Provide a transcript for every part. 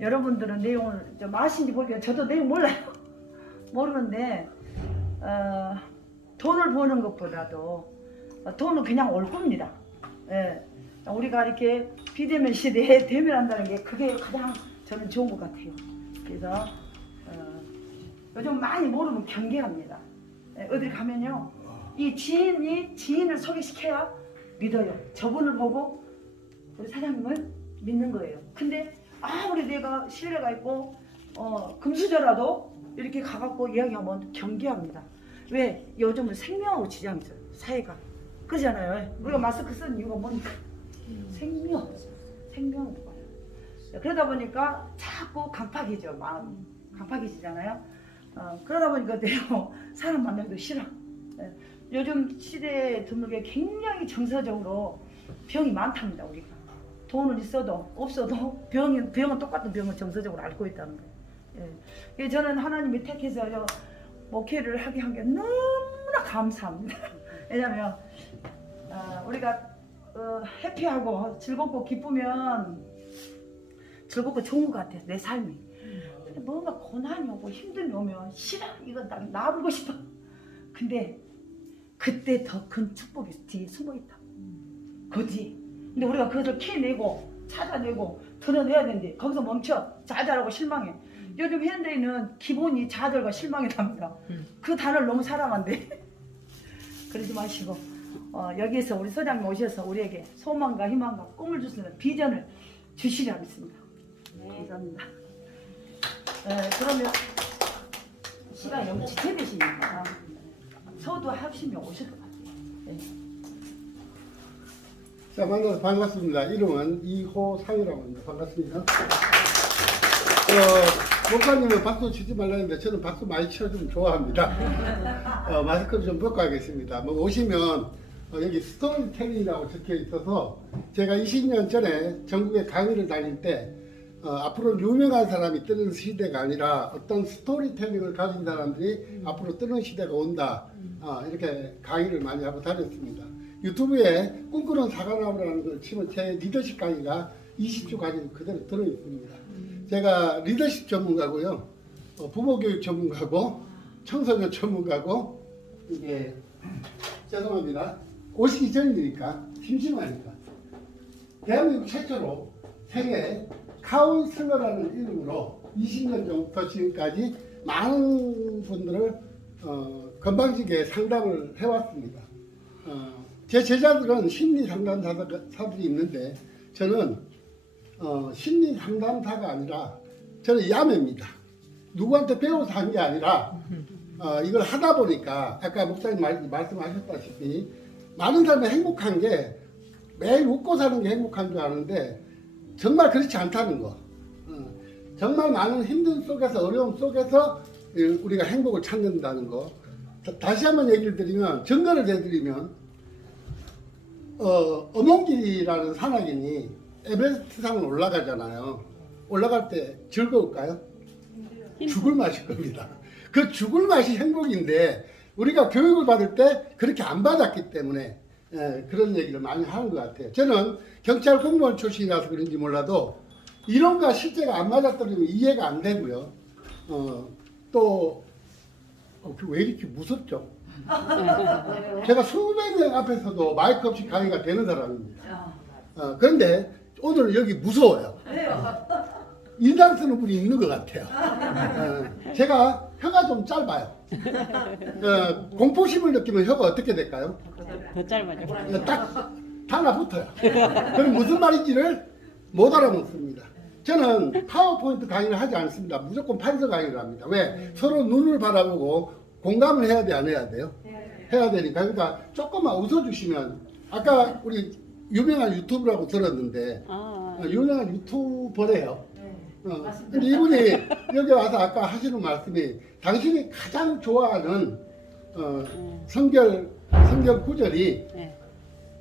여러분들은 내용을 좀 아신지 모르겠어요. 저도 내용 몰라요. 모르는데 돈을 버는 것보다도 돈은 그냥 올 겁니다. 예. 우리가 이렇게 비대면 시대에 대면한다는 게 그게 가장 저는 좋은 것 같아요. 그래서 요즘 많이 모르면 경계합니다. 예, 어딜 가면요, 이 지인을 소개시켜야 믿어요. 저분을 보고 우리 사장님을 믿는 거예요. 근데 아무리 내가 신뢰가 있고 금수저라도 이렇게 가갖고 이야기하면 경계합니다. 왜? 요즘은 생명하고 지장이 있어요. 사회가. 그러잖아요. 우리가 마스크 쓰는 이유가 뭐니까? 생명을 봐요. 그러다 보니까 자꾸 강팍이죠. 마음이 강팍이지잖아요. 그러다 보니까 내가 사람 만나기도 싫어. 예. 요즘 시대에 드물게 굉장히 정서적으로 병이 많답니다. 우리가 돈은 있어도 없어도 병은 똑같은 병을 정서적으로 앓고 있다는 거예요. 예. 저는 하나님이 택해서 목회를 하게 한 게 너무나 감사합니다. 왜냐하면 우리가 해피하고 즐겁고 기쁘면 즐겁고 좋은 것 같아요. 내 삶이. 근데 뭔가 고난이 오고 힘듦이 오면 싫어. 이거 나아보고 싶어. 근데 그때 더 큰 축복이 뒤에 숨어있다. 그지? 근데 우리가 그것을 캐내고 찾아내고 드러내야 되는데 거기서 멈춰. 좌절하고 실망해. 요즘 현대인은 기본이 좌절과 실망이랍니다. 그 단어를 너무 사랑한대. 그러지 마시고 여기에서 우리 소장님 오셔서 우리에게 소망과 희망과 꿈을 주시는 비전을 주시려 믿습니다. 감사합니다. 그러면 시간이 너무 지체되시니까 서도 하시면 오실 것 같아요. 네. 자, 만나서 반갑습니다. 이름은 이호상이라고 합니다. 반갑습니다. 목사님은 박수 치지 말라는데 저는 박수 많이 쳐주면 좋아합니다. 마스크를 좀 벗고 하겠습니다. 오시면 여기 스토리텔링이라고 적혀 있어서 제가 20년 전에 전국에 강의를 다닐 때 앞으로 유명한 사람이 뜨는 시대가 아니라 어떤 스토리텔링을 가진 사람들이 앞으로 뜨는 시대가 온다, 이렇게 강의를 많이 하고 다녔습니다. 유튜브에 꿈꾸는 사과나무라는 걸 치면 제 리더십 강의가 20주까지 그대로 들어있습니다. 제가 리더십 전문가고요, 부모교육 전문가고, 청소년 전문가고, 이게 죄송합니다. 오시기 전이니까 심심하니까 대한민국 최초로 세계 카운슬러라는 이름으로 20년 전부터 지금까지 많은 분들을 건방지게 상담을 해왔습니다. 제 제자들은 심리 상담사들이 있는데 저는 심리 상담사가 아니라 저는 야매입니다. 누구한테 배워서 한 게 아니라 이걸 하다 보니까 아까 목사님 말씀하셨다시피 많은 사람이 행복한 게 매일 웃고 사는 게 행복한 줄 아는데 정말 그렇지 않다는 거. 정말 많은 힘든 속에서 어려움 속에서 우리가 행복을 찾는다는 거. 다시 한번 얘기를 드리면 증거를 해드리면 어몽길이라는 산악인이 에베레스트산을 올라가잖아요. 올라갈 때 즐거울까요? 죽을 맛일 겁니다. 그 죽을 맛이 행복인데 우리가 교육을 받을 때 그렇게 안 받았기 때문에 그런 얘기를 많이 하는 것 같아요. 저는 경찰 공무원 출신이라서 그런지 몰라도 이론과 실제가 안 맞았더니 이해가 안 되고요. 왜 이렇게 무섭죠? 제가 수백 명 앞에서도 마이크 없이 강의가 되는 사람입니다. 그런데 오늘 여기 무서워요. 인상 쓰는 분이 있는 것 같아요. 제가 혀가 좀 짧아요. 공포심을 느끼면 혀가 어떻게 될까요? 더 짧아져. 딱 달라붙어요. 그럼 무슨 말인지를 못 알아먹습니다. 저는 파워포인트 강의를 하지 않습니다. 무조건 판서 강의를 합니다. 왜? 서로 눈을 바라보고 공감을 해야 돼, 안 해야 돼요? 해야 되니까. 그러니까 조금만 웃어주시면, 아까 우리 유명한 유튜브라고 들었는데 유명한 유튜버래요. 근데 이분이 여기 와서 아까 하시는 말씀이 당신이 가장 좋아하는 성경 구절이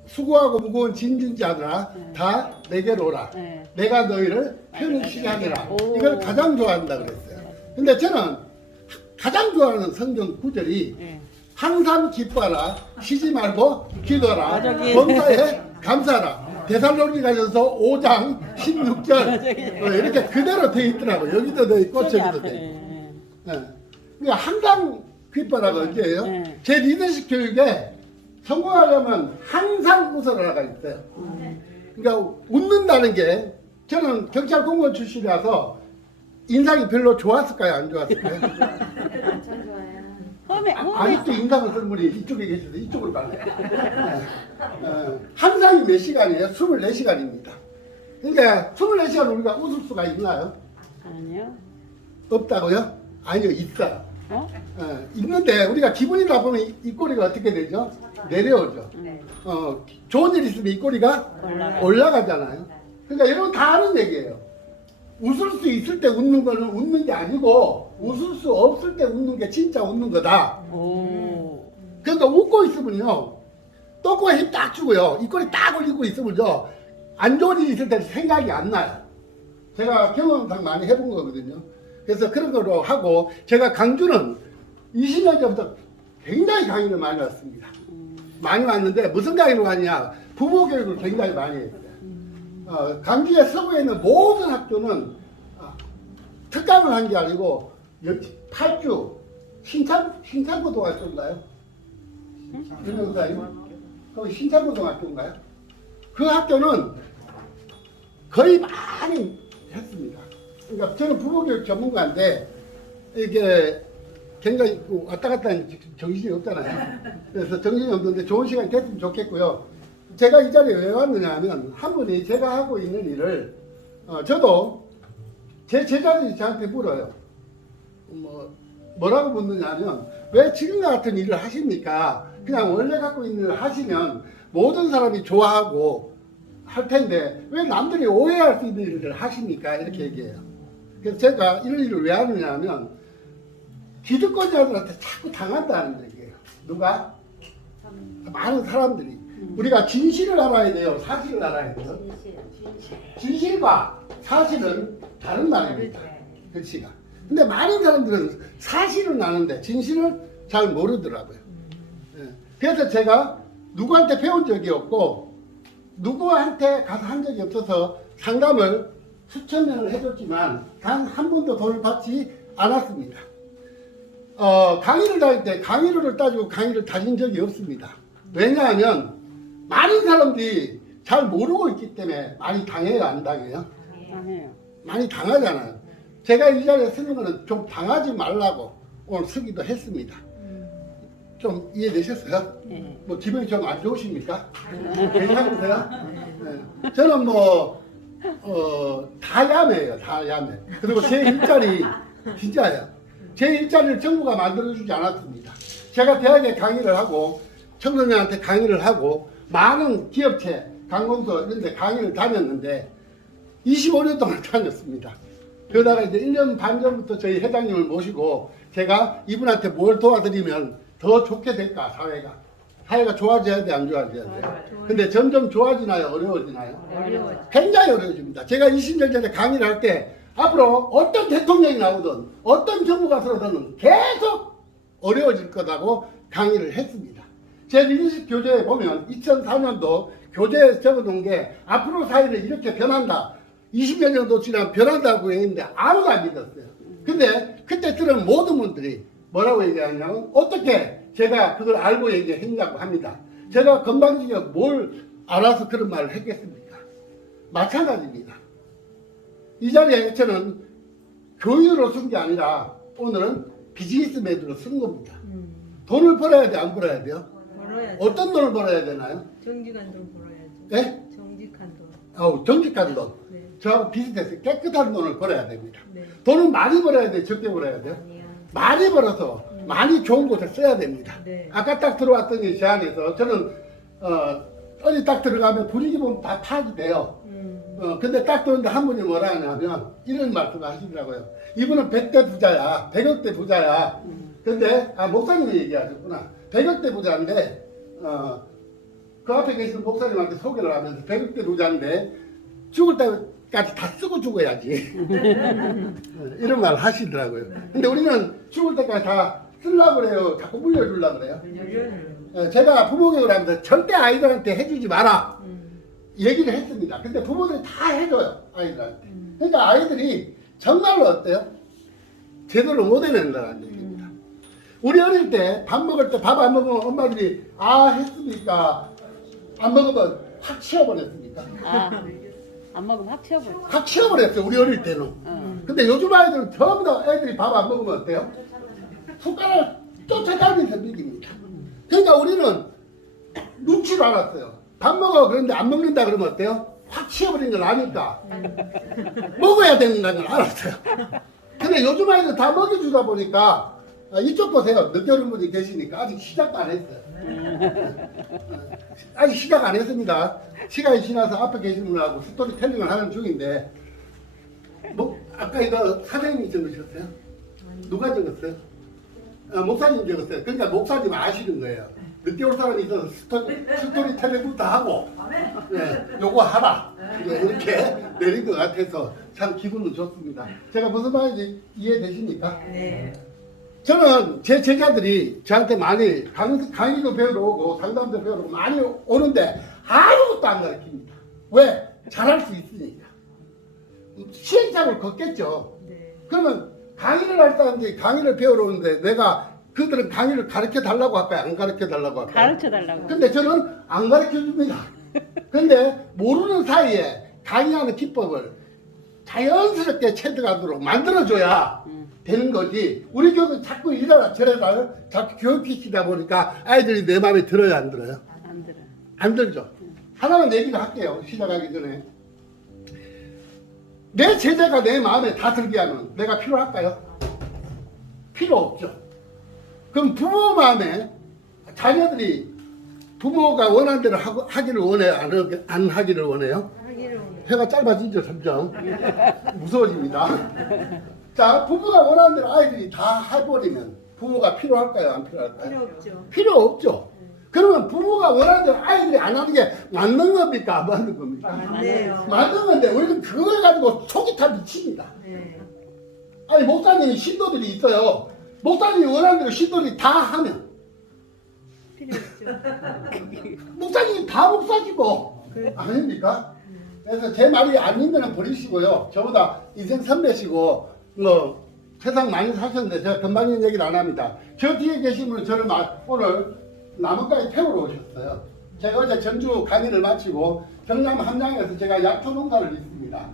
수고하고 무거운 짐진 자들아 다 내게로 오라. 내가 너희를 편히 하리라. 이걸 가장 좋아한다 그랬어요. 근데 저는 가장 좋아하는 성경 구절이 항상 기뻐하라, 쉬지 말고 기도하라, 범사에 감사하라. 데살로니가전서 5장 16절 이렇게 그대로 돼 있더라고요. 여기도 돼 있고 저기도 돼 있고. 그러니까 항상 기뻐라가 언제예요? 제 리더십 교육에 성공하려면 항상 웃어라가 있어요. 그러니까 웃는다는 게 저는 경찰 공무원 출신이라서 인상이 별로 좋았을까요? 안 좋았을까요? 참 좋아요. 아직도 인상을 쓰는 분이 이쪽에 계셔서 이쪽으로 가네요. 항상이 몇 시간이에요? 24시간입니다. 그러니까 24시간 우리가 웃을 수가 있나요? 아니요. 없다고요? 아니요, 있어요. 어? 있는데 우리가 기분이 나쁘면 이 꼬리가 어떻게 되죠? 내려오죠. 좋은 일 있으면 이 꼬리가 올라가잖아요. 그러니까 여러분 다 아는 얘기예요. 웃을 수 있을 때 웃는 거는 웃는 게 아니고 웃을 수 없을 때 웃는 게 진짜 웃는 거다. 오. 그러니까 웃고 있으면요, 똥꼬에 힘 딱 주고요, 이 꼬리 딱 올리고 있으면요, 안 좋은 일이 있을 때 생각이 안 나요. 제가 경험상 많이 해본 거거든요. 그래서 그런 거로 하고, 제가 강주는 20년 전부터 굉장히 강의를 많이 왔습니다. 많이 왔는데 무슨 강의를 왔냐? 부모 교육을 굉장히 많이 했어요. 강주의 서구에 있는 모든 학교는 특강을 한 게 아니고 8주 신창고등학교인가요? 거기 신창고등학교인가요? 그 학교는 거의 많이 했습니다. 그러니까 저는 부모교육 전문가인데 이게 굉장히 왔다 갔다 하는 정신이 없잖아요. 그래서 정신이 없는데 좋은 시간이 됐으면 좋겠고요. 제가 이 자리에 왜 왔느냐 하면 한 분이 제가 하고 있는 일을 저도 제 제자들이 저한테 물어요. 뭐라고 묻느냐 하면 왜 지금과 같은 일을 하십니까? 그냥 원래 갖고 있는 일을 하시면 모든 사람이 좋아하고 할 텐데 왜 남들이 오해할 수 있는 일을 하십니까? 이렇게 얘기해요. 그래서 제가 이런 일을 왜 하느냐 하면 기득권자들한테 자꾸 당한다는 얘기예요. 누가? 많은 사람들이. 우리가 진실을 알아야 돼요. 사실을 알아야 돼요. 진실과 사실은 다른 말입니다. 글씨가. 근데 많은 사람들은 사실은 아는데 진실을 잘 모르더라고요. 그래서 제가 누구한테 배운 적이 없고 누구한테 가서 한 적이 없어서 상담을 수천 명을 해줬지만 단 한 번도 돈을 받지 않았습니다. 강의를 다닐 때 강의료를 따지고 강의를 다닌 적이 없습니다. 왜냐하면 많은 사람들이 잘 모르고 있기 때문에 많이 당해요, 안 당해요? 당해요. 많이 당하잖아요. 제가 이 자리에 쓰는 거는 좀 당하지 말라고 오늘 쓰기도 했습니다. 좀 이해되셨어요? 네. 뭐 기분이 좀 안 좋으십니까? 괜찮으세요? 네. 저는 다 야매예요, 다 야매. 그리고 제 일자리 진짜예요. 제 일자리를 정부가 만들어주지 않았습니다. 제가 대학에 강의를 하고 청소년한테 강의를 하고 많은 기업체, 관공서 이런 데 강의를 다녔는데 25년 동안 다녔습니다. 그러다가 이제 1년 반 전부터 저희 회장님을 모시고 제가 이분한테 뭘 도와드리면 더 좋게 될까, 사회가 좋아져야 돼, 안 좋아져야 돼? 근데 점점 좋아지나요, 어려워지나요? 어려워요. 굉장히 어려워집니다. 제가 20년 전에 강의를 할 때 앞으로 어떤 대통령이 나오든 어떤 정부가 들어서든 계속 어려워질 거라고 강의를 했습니다. 제 리더십 교재에 보면 2004년도 교재에 적어놓은 게 앞으로 사회는 이렇게 변한다. 20년 정도 지나면 변한다고 했는데 아무도 안 믿었어요. 근데 그때 들은 모든 분들이 뭐라고 얘기하냐면 어떻게 제가 그걸 알고 얘기했냐고 합니다. 제가 건방지게 뭘 알아서 그런 말을 했겠습니까? 마찬가지입니다. 이 자리에 저는 교육으로 쓴 게 아니라 오늘은 비즈니스맨으로 쓴 겁니다. 돈을 벌어야 돼, 안 벌어야 돼요? 벌어야죠. 어떤 돈을 벌어야 되나요? 정직한 돈 벌어야죠. 예? 정직한 돈. 정직한 돈. 네. 저하고 비슷해서 깨끗한 돈을 벌어야 됩니다. 네. 돈은 많이 벌어야 돼, 적게 벌어야 돼요? 아니야. 많이 벌어서 많이 좋은 곳에 써야 됩니다. 네. 아까 딱 들어왔더니 제 안에서 저는 어디 딱 들어가면 분위기 보면 다 파악이 돼요. 근데 딱 들었는데 한 분이 뭐라 하냐면 이런 말씀을 하시더라고요. 이분은 100대 부자야, 100억대 부자야. 근데 목사님이 얘기하셨구나. 100억대 부자인데 그 앞에 계시는 목사님한테 소개를 하면서 100억대 부자인데 죽을 때까지 다 쓰고 죽어야지. 이런 말 하시더라고요. 근데 우리는 죽을 때까지 다 쓰려고 그래요. 자꾸 물려주려고 그래요. 제가 부모교육을 하면서 절대 아이들한테 해주지 마라. 얘기를 했습니다. 근데 부모들이 다 해줘요, 아이들한테. 그러니까 아이들이 정말로 어때요? 제대로 못 해낸다는 얘기입니다. 우리 어릴 때 밥 먹을 때 밥 안 먹으면 엄마들이 아 했습니까? 안 먹으면 확 치워버렸습니까? 안 먹으면 확 치워버려. 확 치워버렸어요, 우리 어릴 때는. 근데 요즘 아이들은 전부 다 애들이 밥 안 먹으면 어때요? 숟가락 쫓아다니면서 먹입니다. 그러니까 우리는 눈치를 알았어요. 밥 먹어 그런데 안 먹는다 그러면 어때요? 확 치워버린 걸 아니까 먹어야 된다는 걸 알았어요. 근데 요즘 아이들 다 먹여주다 보니까 이쪽 보세요. 늦게 오는 분이 계시니까 아직 시작도 안 했어요. 아직 시작 안 했습니다. 시간이 지나서 앞에 계신 분하고 스토리텔링을 하는 중인데 뭐 아까 이거 사장님이 적으셨어요? 누가 적었어요? 목사님 적었어요. 그러니까 목사님 아시는 거예요. 늦게 올 사람이 있어서 스토리텔링부터 하고 네, 요거 하라 네, 이렇게 내린 것 같아서 참 기분은 좋습니다. 제가 무슨 말인지 이해되십니까? 네. 저는 제 제자들이 저한테 많이 강의도 배우러 오고 상담도 배우러 오고 많이 오는데 아무것도 안 가르칩니다. 왜? 잘할 수 있으니까. 시행착오를 걷겠죠. 네. 그러면 강의를 할 사람들이 강의를 배우러 오는데 내가 그들은 강의를 가르쳐 달라고 할까요? 안 가르쳐 달라고 할까요? 가르쳐 달라고. 근데 저는 안 가르쳐 줍니다. 근데 모르는 사이에 강의하는 기법을 자연스럽게 체득하도록 만들어줘야 되는 거지. 우리 교육은 자꾸 이래라 저래라 자꾸 교육시키다 보니까 아이들이 내 마음에 들어요, 안 들어요? 안 들어. 안 들죠. 하나만 얘기를 할게요. 시작하기 전에. 내 제자가 내 마음에 다 들게 하면 내가 필요할까요? 필요 없죠. 그럼 부모 마음에 자녀들이 부모가 원하는 대로 하기를 원해요? 안 하기를 원해요? 하기를 원해요. 해가 짧아지죠, 점점. 무서워집니다. 자, 부모가 원하는 대로 아이들이 다 해버리면 부모가 필요할까요? 안 필요할까요? 필요 없죠. 필요 없죠. 그러면 부모가 원하는 대로 아이들이 안 하는 게 맞는 겁니까? 안 맞는 겁니까? 안 돼요. 맞는 건데 우리는 그걸 가지고 속이 다 미칩니다. 네. 아니 목사님이 신도들이 있어요. 목사님이 원하는 대로 신도들이 다 하면 필요 없죠. 목사님이 다 목사지고 아닙니까? 그래서 제 말이 아닌 거는 버리시고요. 저보다 인생 선배시고 뭐 세상 많이 사셨는데 제가 금방인 얘기를 안 합니다. 저 뒤에 계신 분은 저를 오늘 나무까지 태우러 오셨어요. 제가 어제 전주 강의를 마치고 경남 함양에서 제가 약초 농사를 짓습니다.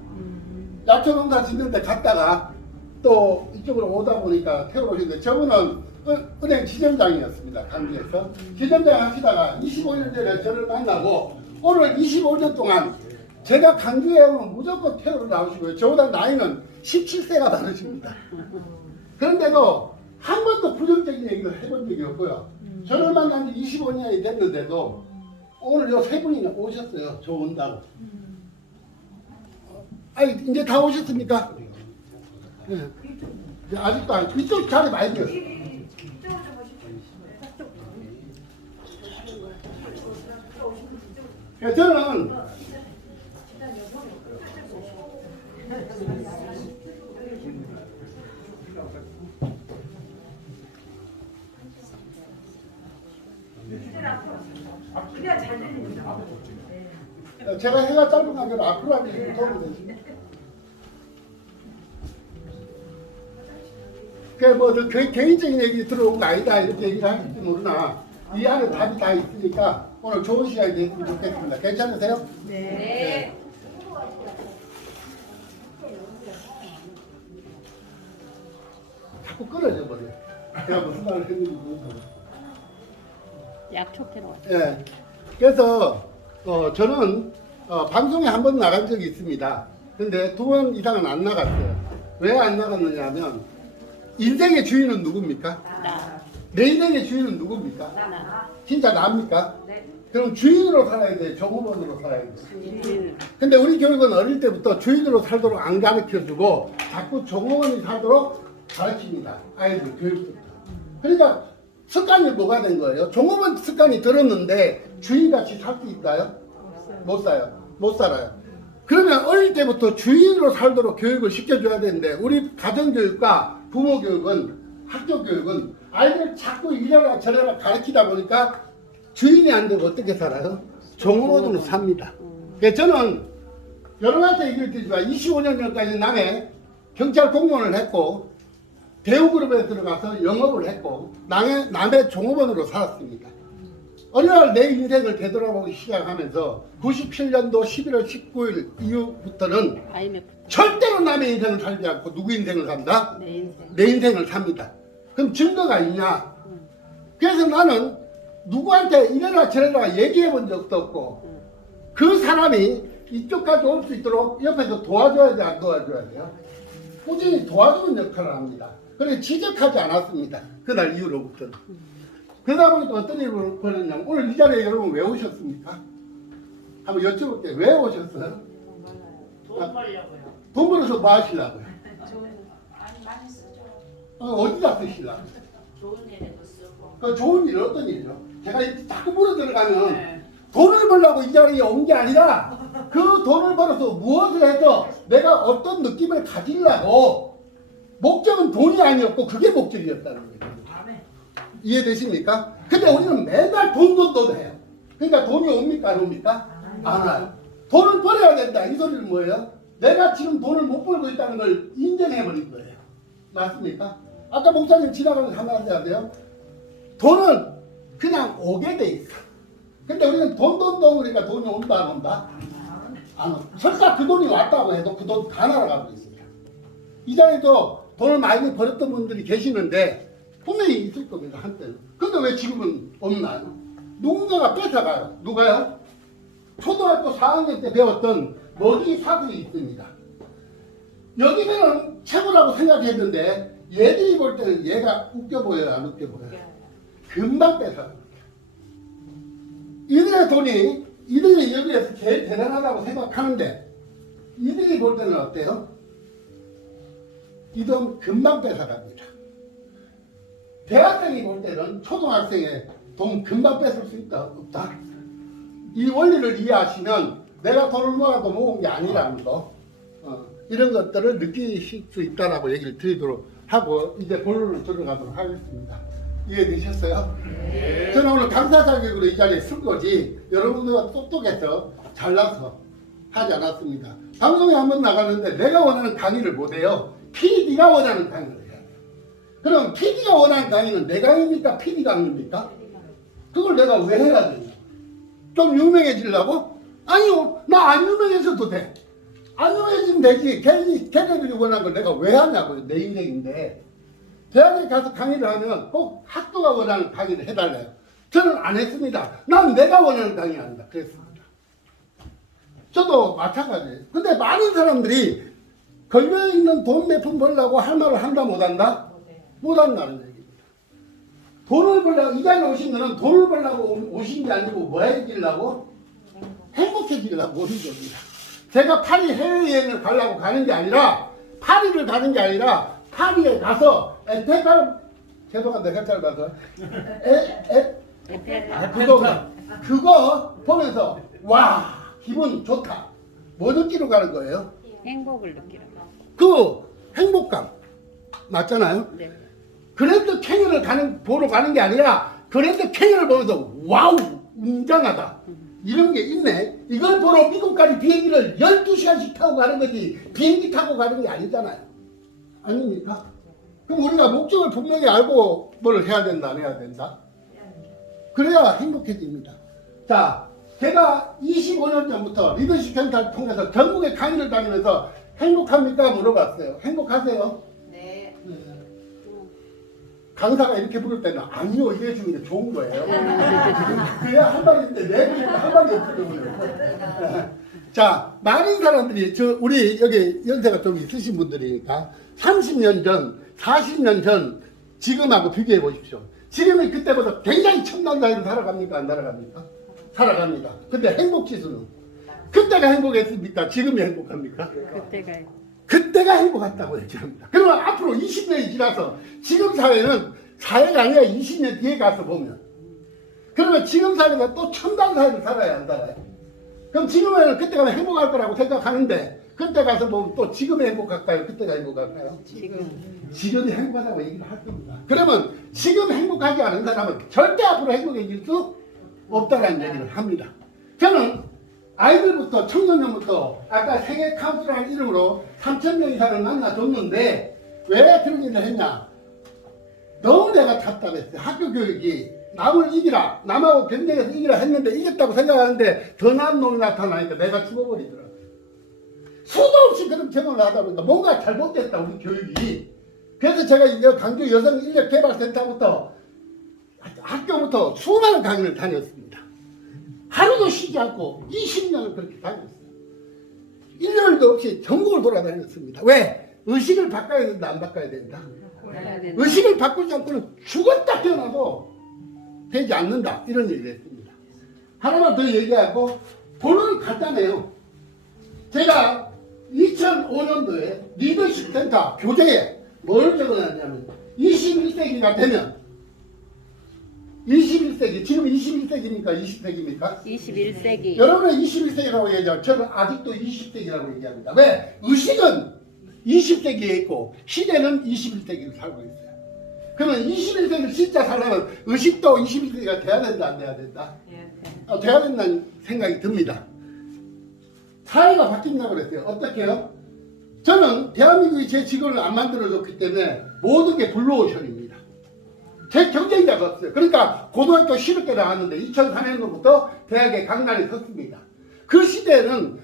약초 농사 짓는데 갔다가 또 이쪽으로 오다 보니까 태우러 오셨는데 저분은 은행 지점장이었습니다. 강주에서. 지점장 하시다가 25년 전에 저를 만나고 오늘 25년 동안 제가 강주에 오면 무조건 태우러 나오시고요. 저보다 나이는 17세가 많으십니다. 그런데도 한 번도 부정적인 얘기를 해본 적이 없고요. 저를 만난 지 25년이 됐는데도 오늘 요 세 분이나 오셨어요. 저 온다고. 아니 이제 다 오셨습니까? 네. 아직도 안 이쪽 자리 많이 비었어요. 저는 제가 해가 짧은 관계로 앞으로 하기 좀 도움이 되지. 그뭐 개인적인 얘기 들어온 거 아니다 이렇게 얘기를 하실지 모르나 이 안에 답이 다 있으니까 오늘 좋은 시간이 됐으면 좋겠습니다. 괜찮으세요? 네. 자꾸 끊어져 버려. 제가 무슨 말을 했는지 모르겠어요. 약초 캐러 왔어. 예. 그래서 저는 방송에 한 번 나간 적이 있습니다. 근데 2번 이상은 안 나갔어요. 왜 안 나갔느냐 하면 인생의 주인은 누굽니까? 나. 내 인생의 주인은 누굽니까? 나. 진짜 나입니까? 그럼 주인으로 살아야 돼? 종업원으로 살아야 돼? 주인. 근데 우리 교육은 어릴 때부터 주인으로 살도록 안 가르쳐주고 자꾸 종업원이 살도록 가르칩니다. 아이들 교육부터. 그러니까 습관이 뭐가 된 거예요? 종업원 습관이 들었는데 주인같이 살 수 있나요? 못 살아요. 못 살아요. 그러면 어릴 때부터 주인으로 살도록 교육을 시켜줘야 되는데 우리 가정교육과 부모교육은 학교교육은 아이들 자꾸 이래라 저래라 가르치다 보니까 주인이 안 되고 어떻게 살아요? 종업원으로 삽니다. 그래서 저는 여러분한테 얘기를 드리지만 25년 전까지 남해 경찰 공무원을 했고 대우그룹에 들어가서 영업을 했고 남해 종업원으로 살았습니다. 어느 날 내 인생을 되돌아보기 시작하면서 97년도 11월 19일 이후부터는 IMF 절대로 남의 인생을 살지 않고 누구 인생을 산다? 내 인생. 내 인생을 삽니다. 그럼 증거가 있냐? 그래서 나는 누구한테 이래라 저래라 얘기해 본 적도 없고 그 사람이 이쪽까지 올 수 있도록 옆에서 도와줘야 돼, 안 도와줘야 돼요? 꾸준히 도와주는 역할을 합니다. 그래서 지적하지 않았습니다. 그날 이후로부터는. 그러다 보니까 어떤 일이 벌어졌냐면 오늘 이 자리에 여러분 왜 오셨습니까? 한번 여쭤볼게요. 왜 오셨어요? 돈 벌려고요. 돈 벌어서 뭐 하시려고요? 많이 쓰죠. 어디다 쓰시려고요? 좋은 일에도 쓰고. 그 좋은 일 어떤 일이죠? 제가 이렇게 자꾸 물어 들어가면 네. 돈을 벌려고 이 자리에 온 게 아니라 그 돈을 벌어서 무엇을 해서 내가 어떤 느낌을 가지려고 목적은 돈이 아니었고 그게 목적이었다는 거예요. 이해되십니까? 근데 우리는 맨날 돈 해요. 그러니까 돈이 옵니까 안 옵니까? 안 와요. 돈을 벌어야 된다. 이 소리는 뭐예요? 내가 지금 돈을 못 벌고 있다는 걸 인정해버린 거예요. 맞습니까? 아까 목사님 지나가면서 한마디 하세요. 돈은 그냥 오게 돼 있어. 근데 우리는 돈 그러니까 돈이 온다 안 온다? 안 온다. 설사 그 돈이 왔다고 해도 그 돈 다 날아가고 있습니다. 이 자리에도 돈을 많이 벌었던 분들이 계시는데 분명히 있을 겁니다. 한때는. 근데 왜 지금은 없나요? 누군가가 뺏어가요. 누가요? 초등학교 4학년 때 배웠던 먹이 사슬이 있습니다. 여기서는 최고라고 생각했는데 얘들이 볼 때는 얘가 웃겨 보여요? 안 웃겨 보여요? 금방 뺏어갑니다. 이들의 돈이 이들이 여기에서 제일 대단하다고 생각하는데 이들이 볼 때는 어때요? 이 돈 금방 뺏어갑니다. 대학생이 볼 때는 초등학생의 돈 금방 뺏을 수 있다 없다? 이 원리를 이해하시면 내가 돈을 모아도 모은 게 아니라는 거 이런 것들을 느끼실 수 있다라고 얘기를 드리도록 하고 이제 본론으로 들어가도록 하겠습니다. 이해되셨어요? 네. 저는 오늘 강사 자격으로 이 자리에 쓴 거지 여러분들과 똑똑해서 잘나서 하지 않았습니다. 방송에 한번 나가는데 내가 원하는 강의를 못해요. PD가 원하는 강의를 해야 돼요. 그럼 PD가 원하는 강의는 내 강의입니까? PD 강의입니까? 그걸 내가 왜 해야 되냐? 좀 유명해지려고? 아니요. 나 안 유명해져도 돼. 안 유명해지면 되지. 걔네들이 원하는 걸 내가 왜 하냐고요. 내 인생인데. 대학에 가서 강의를 하면 꼭 학교가 원하는 강의를 해달래요. 저는 안 했습니다. 난 내가 원하는 강의 한다. 그랬습니다. 저도 마찬가지예요. 근데 많은 사람들이 걸려있는 돈 몇 푼 벌려고 할 말을 한다 못한다? 못한다는 얘기입니다. 돈을 벌려고 이 자리에 오신 거는 돈을 벌려고 오신 게 아니고 뭐 해주려고? 행복해지려고 오신 겁니다. 제가 파리 해외여행을 가려고 가는 게 아니라 파리를 가는 게 아니라 파리에 가서 에펠탑 죄송한데 헷잘 봐서 그거 보면서 와 기분 좋다. 뭐 느끼러 가는 거예요? 행복을 느끼는 거. 그 행복감 맞잖아요. 네. 그랜드 캐니언을 보러 가는 게 아니라 그랜드 캐니언을 보면서 와우 웅장하다 이런 게 있네. 이걸 보러 미국까지 비행기를 12시간씩 타고 가는 거지 비행기 타고 가는 게 아니잖아요. 아닙니까? 그럼 우리가 목적을 분명히 알고 뭘 해야 된다 안 해야 된다? 그래야 행복해집니다. 자, 제가 25년 전부터 리더십 센터를 통해서 전국에 강의를 다니면서 행복합니까? 물어봤어요. 행복하세요? 네. 강사가 이렇게 부를 때는 아니요 이래 주는 게 좋은 거예요. 그래야 한 말인데 내 한 말이 없거든요. 자, 많은 사람들이 우리 여기 연세가 좀 있으신 분들이니까 30년 전, 40년 전 지금하고 비교해 보십시오. 지금이 그때보다 굉장히 첨단 사회로 살아갑니까? 안 살아갑니까? 살아갑니다. 근데 행복 지수는 그때가 행복했습니까? 지금이 행복합니까? 그때가 행복했다고 얘기합니다. 그러면 앞으로 20년이 지나서 지금 사회는 사회가 아니라 20년 뒤에 가서 보면 그러면 지금 사회가 또 첨단 사회를 살아야 안 살아요? 그럼 지금에는 그때 가면 행복할 거라고 생각하는데 그때 가서 보면 또 지금이 행복할까요? 그때가 행복할까요? 지금이 행복하다고 얘기를 할 겁니다. 그러면 지금 행복하지 않은 사람은 절대 앞으로 행복해질 수 없다는 얘기를 합니다. 저는 아이들부터 청소년부터 아까 세계 카운트라는 이름으로 3,000명 이상을 만나줬는데 왜 그런 일을 했냐? 너무 내가 답답했어요. 학교 교육이 남을 이기라, 남하고 경쟁해서 이기라 했는데 이겼다고 생각하는데 더 나은 놈이 나타나니까 내가 죽어버리더라고요. 수도 없이 그런 경험을 하다 보니까 뭔가 잘못됐다 우리 교육이. 그래서 제가 이 강주 여성인력개발센터부터 학교부터 수많은 강의를 다녔습니다. 하루도 쉬지 않고 20년을 그렇게 다녔어요. 1년도 없이 전국을 돌아다녔습니다. 왜? 의식을 바꿔야 된다, 안 바꿔야 된다? 의식을 바꾸지 않고는 죽었다 깨어나도 되지 않는다. 이런 얘기를 했습니다. 하나만 더 얘기하고 본론을 간단해요. 제가 2005년도에 리더십 센터 교재에 뭘 적어놨냐면 21세기가 되면 21세기, 지금 21세기입니까? 20세기입니까? 21세기. 여러분은 21세기라고 얘기하죠. 저는 아직도 20세기라고 얘기합니다. 왜? 의식은 20세기에 있고 시대는 21세기를 살고 있어요. 그러면 21세기를 진짜 살려면 의식도 21세기가 돼야 된다, 안 돼야 된다? 돼야 된다는 생각이 듭니다. 사회가 바뀐다고 그랬어요. 어떻게요? 저는 대한민국이 제 직원을 안 만들어줬기 때문에 모든 게 블루오션입니다. 제 경쟁자가 없어요. 그러니까 고등학교 실업계 나왔는데 2004년도부터 대학에 강단에 섰습니다. 그 시대에는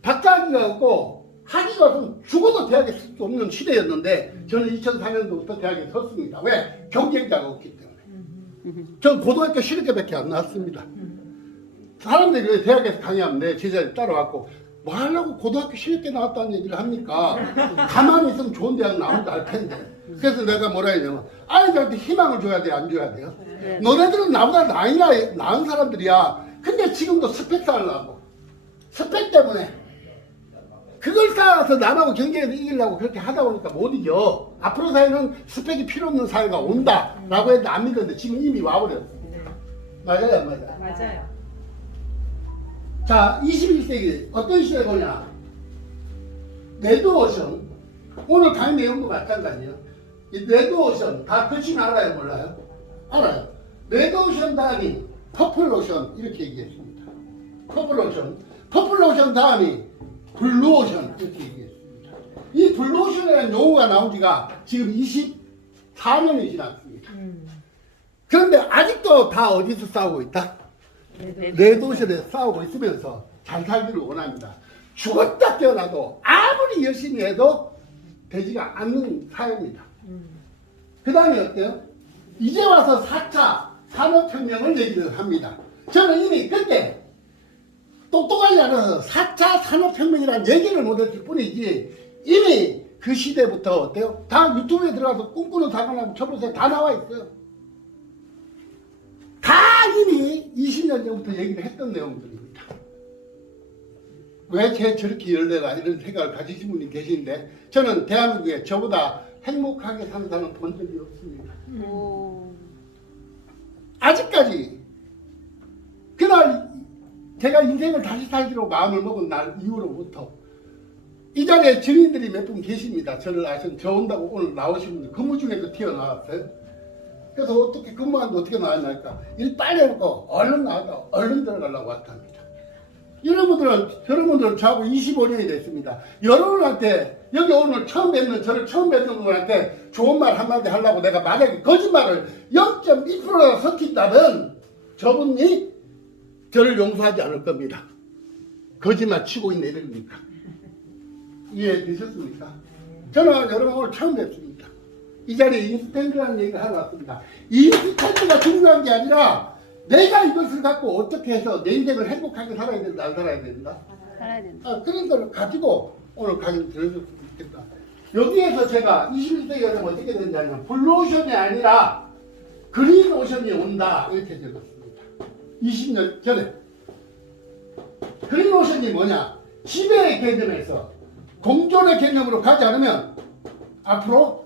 박사학위가 없고 학위가 없으면 죽어도 대학에 설 수 없는 시대였는데 저는 2004년도부터 대학에 섰습니다. 왜? 경쟁자가 없기 때문에. 전 고등학교 실업계밖에 안 나왔습니다. 사람들이 그래 대학에서 강의하면 내 제자리 따라왔고 뭐 하려고 고등학교 실업계 나왔다는 얘기를 합니까? 가만히 있으면 좋은 대학 나온다 할 텐데. 그래서 내가 뭐라 했냐면 아이들한테 희망을 줘야 돼, 안 줘야 돼요? 네. 너네들은 나보다 나은 사람들이야. 근데 지금도 스펙 쌓으려고. 스펙 때문에. 그걸 쌓아서 남하고 경쟁에서 이기려고 그렇게 하다 보니까 못 이겨. 앞으로 사회는 스펙이 필요 없는 사회가 온다. 라고 했는데 안 믿었는데 지금 이미 와버렸어요. 맞아요, 안 맞아요? 맞아요. 자, 21세기 어떤 시대에 보냐? 레드오션. 오늘 강의 내용도 마찬가지예요. 이 레드오션 다 표시는 알아요, 몰라요? 알아요. 레드오션 다음이 퍼플오션 이렇게 얘기했습니다. 퍼플오션 다음이 블루오션 이렇게 얘기했습니다. 이 블루오션이라는 용어가 나온 지가 지금 24년이 지났습니다. 그런데 아직도 다 어디서 싸우고 있다? 레드오션에 싸우고 있으면서 잘 살기를 원합니다. 죽었다 깨어나도 아무리 열심히 해도 되지가 않는 사회입니다. 그 다음에 어때요? 이제 와서 4차 산업혁명을 얘기를 합니다. 저는 이미 그때 똑똑하지 않아서 4차 산업혁명이라는 얘기를 못했을 뿐이지 이미 그 시대부터 어때요? 다 유튜브에 들어가서 꿈꾸는 사관하고 쳐보세요. 다 나와 있어요. 다 이미 20년 전부터 얘기를 했던 내용들입니다. 왜 저렇게 열내라 이런 생각을 가지신 분이 계시는데 저는 대한민국에 저보다 행복하게 사는 사람은 본 적이 없습니다. 아직까지 그날 제가 인생을 다시 살기로 마음을 먹은 날 이후로부터 이 자리에 증인들이 몇 분 계십니다. 저를 아시는 저 온다고 오늘 나오신 분들 근무 중에도 튀어나왔어요. 그래서 어떻게 근무하는데 어떻게 나왔냐니까 일 빨리 해놓고 얼른 나가고 얼른 들어가려고 왔답니다. 여러분들은 저하고 25년이 됐습니다. 여러분한테 여기 오늘 저를 처음 뵙는 분한테 좋은 말 한마디 하려고 내가 만약에 거짓말을 0.2%나 섞인다면 저분이 저를 용서하지 않을 겁니다. 거짓말 치고 있네 이러니까. 이해되셨습니까? 저는 여러분 오늘 처음 뵙습니다. 이 자리에 인스턴트라는 얘기를 하러 왔습니다. 인스턴트가 중요한 게 아니라 내가 이것을 갖고 어떻게 해서 내 인생을 행복하게 살아야 된다, 안 살아야 된다? 살아야 된다. 그런 걸 가지고 오늘 강의를 들어줬으면 좋겠다. 여기에서 제가 21세기가 어떻게 된다면 블루오션이 아니라 그린오션이 온다 이렇게 적었습니다. 20년 전에. 그린오션이 뭐냐? 지배의 개념에서 공존의 개념으로 가지 않으면 앞으로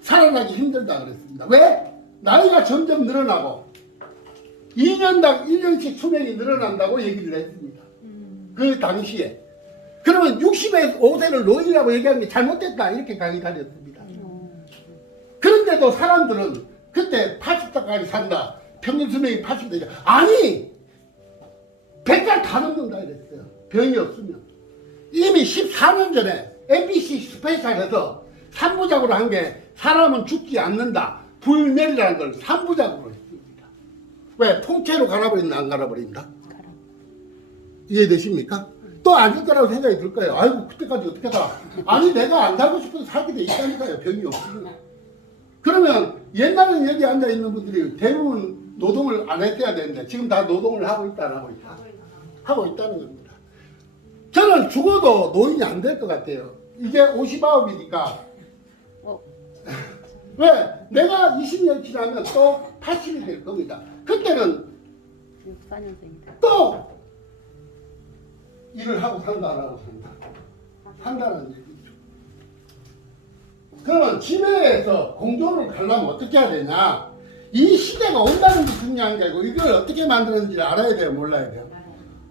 살아나기 힘들다 그랬습니다. 왜? 나이가 점점 늘어나고 2년당 1년씩 수명이 늘어난다고 얘기를 했습니다. 그 당시에. 그러면 65세를 노인이라고 얘기하는 게 잘못됐다 이렇게 강의 다녔습니다. 그런데도 사람들은 그때 80살까지 산다. 평균 수명이 80세죠. 아니! 100살 다 넘는다 이랬어요. 병이 없으면. 이미 14년 전에 MBC 스페셜에서 3부작으로 한 게 사람은 죽지 않는다. 불멸이라는 걸 3부작으로 했습니다. 왜? 통째로 갈아버린다, 안 갈아버린다? 이해되십니까? 또 안 줄 거라고 생각이 들 거예요. 아이고, 그때까지 어떻게 살아? 아니, 내가 안 살고 싶어서 살게 돼 있다니까요. 병이 없으면. 그러면 옛날에는 여기 앉아있는 분들이 대부분 노동을 안 했어야 되는데 지금 다 노동을 하고 있다, 안 하고 있다? 하고 있다는 겁니다. 저는 죽어도 노인이 안 될 것 같아요. 이제 59이니까. 왜? 내가 20년 지나면 또 80이 될 겁니다. 그때는 64년생이다. 또 일을 하고 산다라고 산다는 얘기죠. 그러면 집에서 공존을 가려면 어떻게 해야 되냐? 이 시대가 온다는 게 중요한 게 아니고 이걸 어떻게 만드는지를 알아야 돼요, 몰라야 돼요?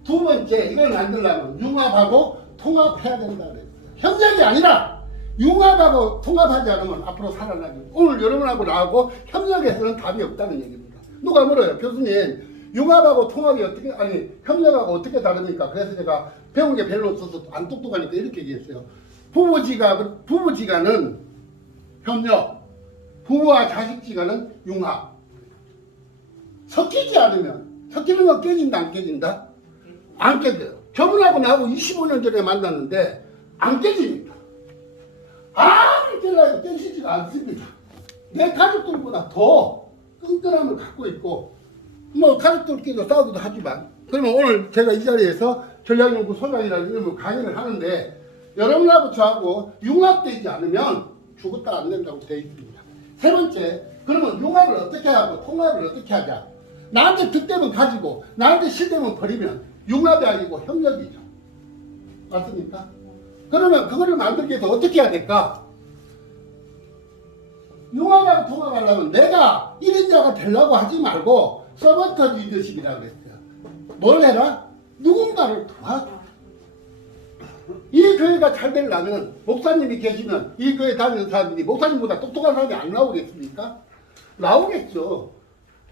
두 번째, 이걸 만들려면 융합하고 통합해야 된다 그랬어요. 협력이 아니라 융합하고 통합하지 않으면 앞으로 살아나죠. 오늘 여러분하고 나하고 협력해서는 답이 없다는 얘기입니다. 누가 물어요, 교수님 융합하고 통합이 어떻게, 아니 협력하고 어떻게 다릅니까? 그래서 제가 배운 게 별로 없어서 안 똑똑하니까 이렇게 얘기했어요. 부부지간은 협력, 부부와 자식지간은 융합. 섞이지 않으면, 섞이는 건 깨진다, 안 깨진다? 안 깨져요. 저분하고 나하고 25년 전에 만났는데 안 깨집니다. 아무리 깨려도 깨지지가 않습니다. 내 가족들보다 더 끈끈함을 갖고 있고, 뭐 가족들끼리도 싸우기도 하지만, 그러면 오늘 제가 이 자리에서 전략연구 소장이라는 이름으로 강의를 하는데, 여러분하고 저하고 융합되지 않으면 죽었다 안 된다고 되어 있습니다. 세 번째, 그러면 융합을 어떻게 하고 통합을 어떻게 하자? 나한테 득되면 가지고 나한테 실되면 버리면 융합이 아니고 협력이죠. 맞습니까? 그러면 그거를 만들기 위해서 어떻게 해야 될까? 융합하고 통합하려면 내가 1인자가 되려고 하지 말고 서번트 리더십이라고 그랬어요. 뭘 해라? 누군가를 도와줘. 이 교회가 잘 되려면 목사님이 계시면 이 교회 다니는 사람들이 목사님보다 똑똑한 사람이 안 나오겠습니까? 나오겠죠.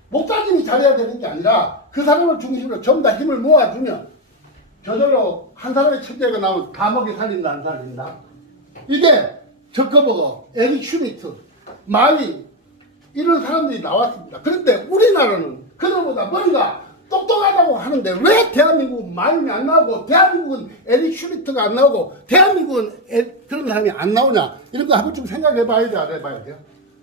목사님이 잘해야 되는 게 아니라 그 사람을 중심으로 전부 다 힘을 모아주면 저절로 한 사람의 천재가 나오면 감옥에 살린다 안 살린다? 이게 저커버거, 에릭 슈미트, 마리 이런 사람들이 나왔습니다. 그런데 우리나라는 그들보다 머리가 똑똑하다고 하는데 왜 대한민국은 마림이 안 나오고 대한민국은 에릭 슈미트가 안 나오고 대한민국은 그런 사람이 안 나오냐? 이런 거 한번 좀 생각해 봐야 돼, 안 해봐야 돼요?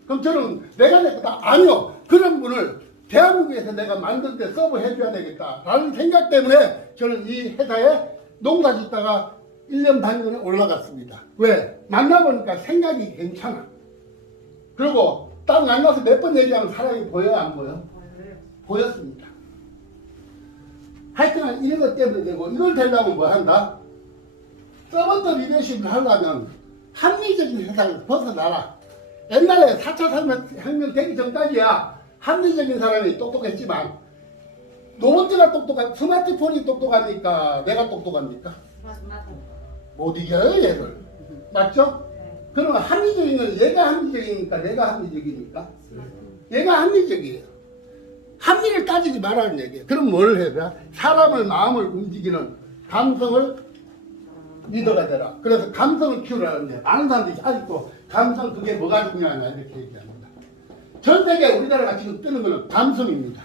그럼 저는 내가 될 거다. 아니요. 그런 분을 대한민국에서 내가 만들 때 서브 해줘야 되겠다라는 생각 때문에 저는 이 회사에 농사 짓다가 1년 반 전에 올라갔습니다. 왜? 만나보니까 생각이 괜찮아. 그리고 딱 만나서 몇 번 얘기하면 사람이 보여요, 안 보여? 보였습니다. 하여튼 이런 것 때문에 되고, 이걸 되려면 뭐 한다? 서번트 리더십을 하려면 합리적인 세상에서 벗어나라. 옛날에 4차 산업혁명 되기 전까지야 합리적인 사람이 똑똑했지만, 로봇가 똑똑한, 스마트폰이 똑똑하니까 내가 똑똑합니까? 못 이겨요, 얘를. 맞죠? 그러면 합리적인 건 얘가 합리적이니까 내가 합리적이니까? 얘가 합리적이에요. 합리를 따지지 말라는 얘기예요. 그럼 뭘 해야 돼? 사람을 마음을 움직이는 감성을 리더가 되라. 그래서 감성을 키우라는 얘기예요. 많은 사람들이 아직도 감성 그게 뭐가 중요하냐 이렇게 얘기합니다. 전 세계 우리나라가 지금 뜨는 거는 감성입니다.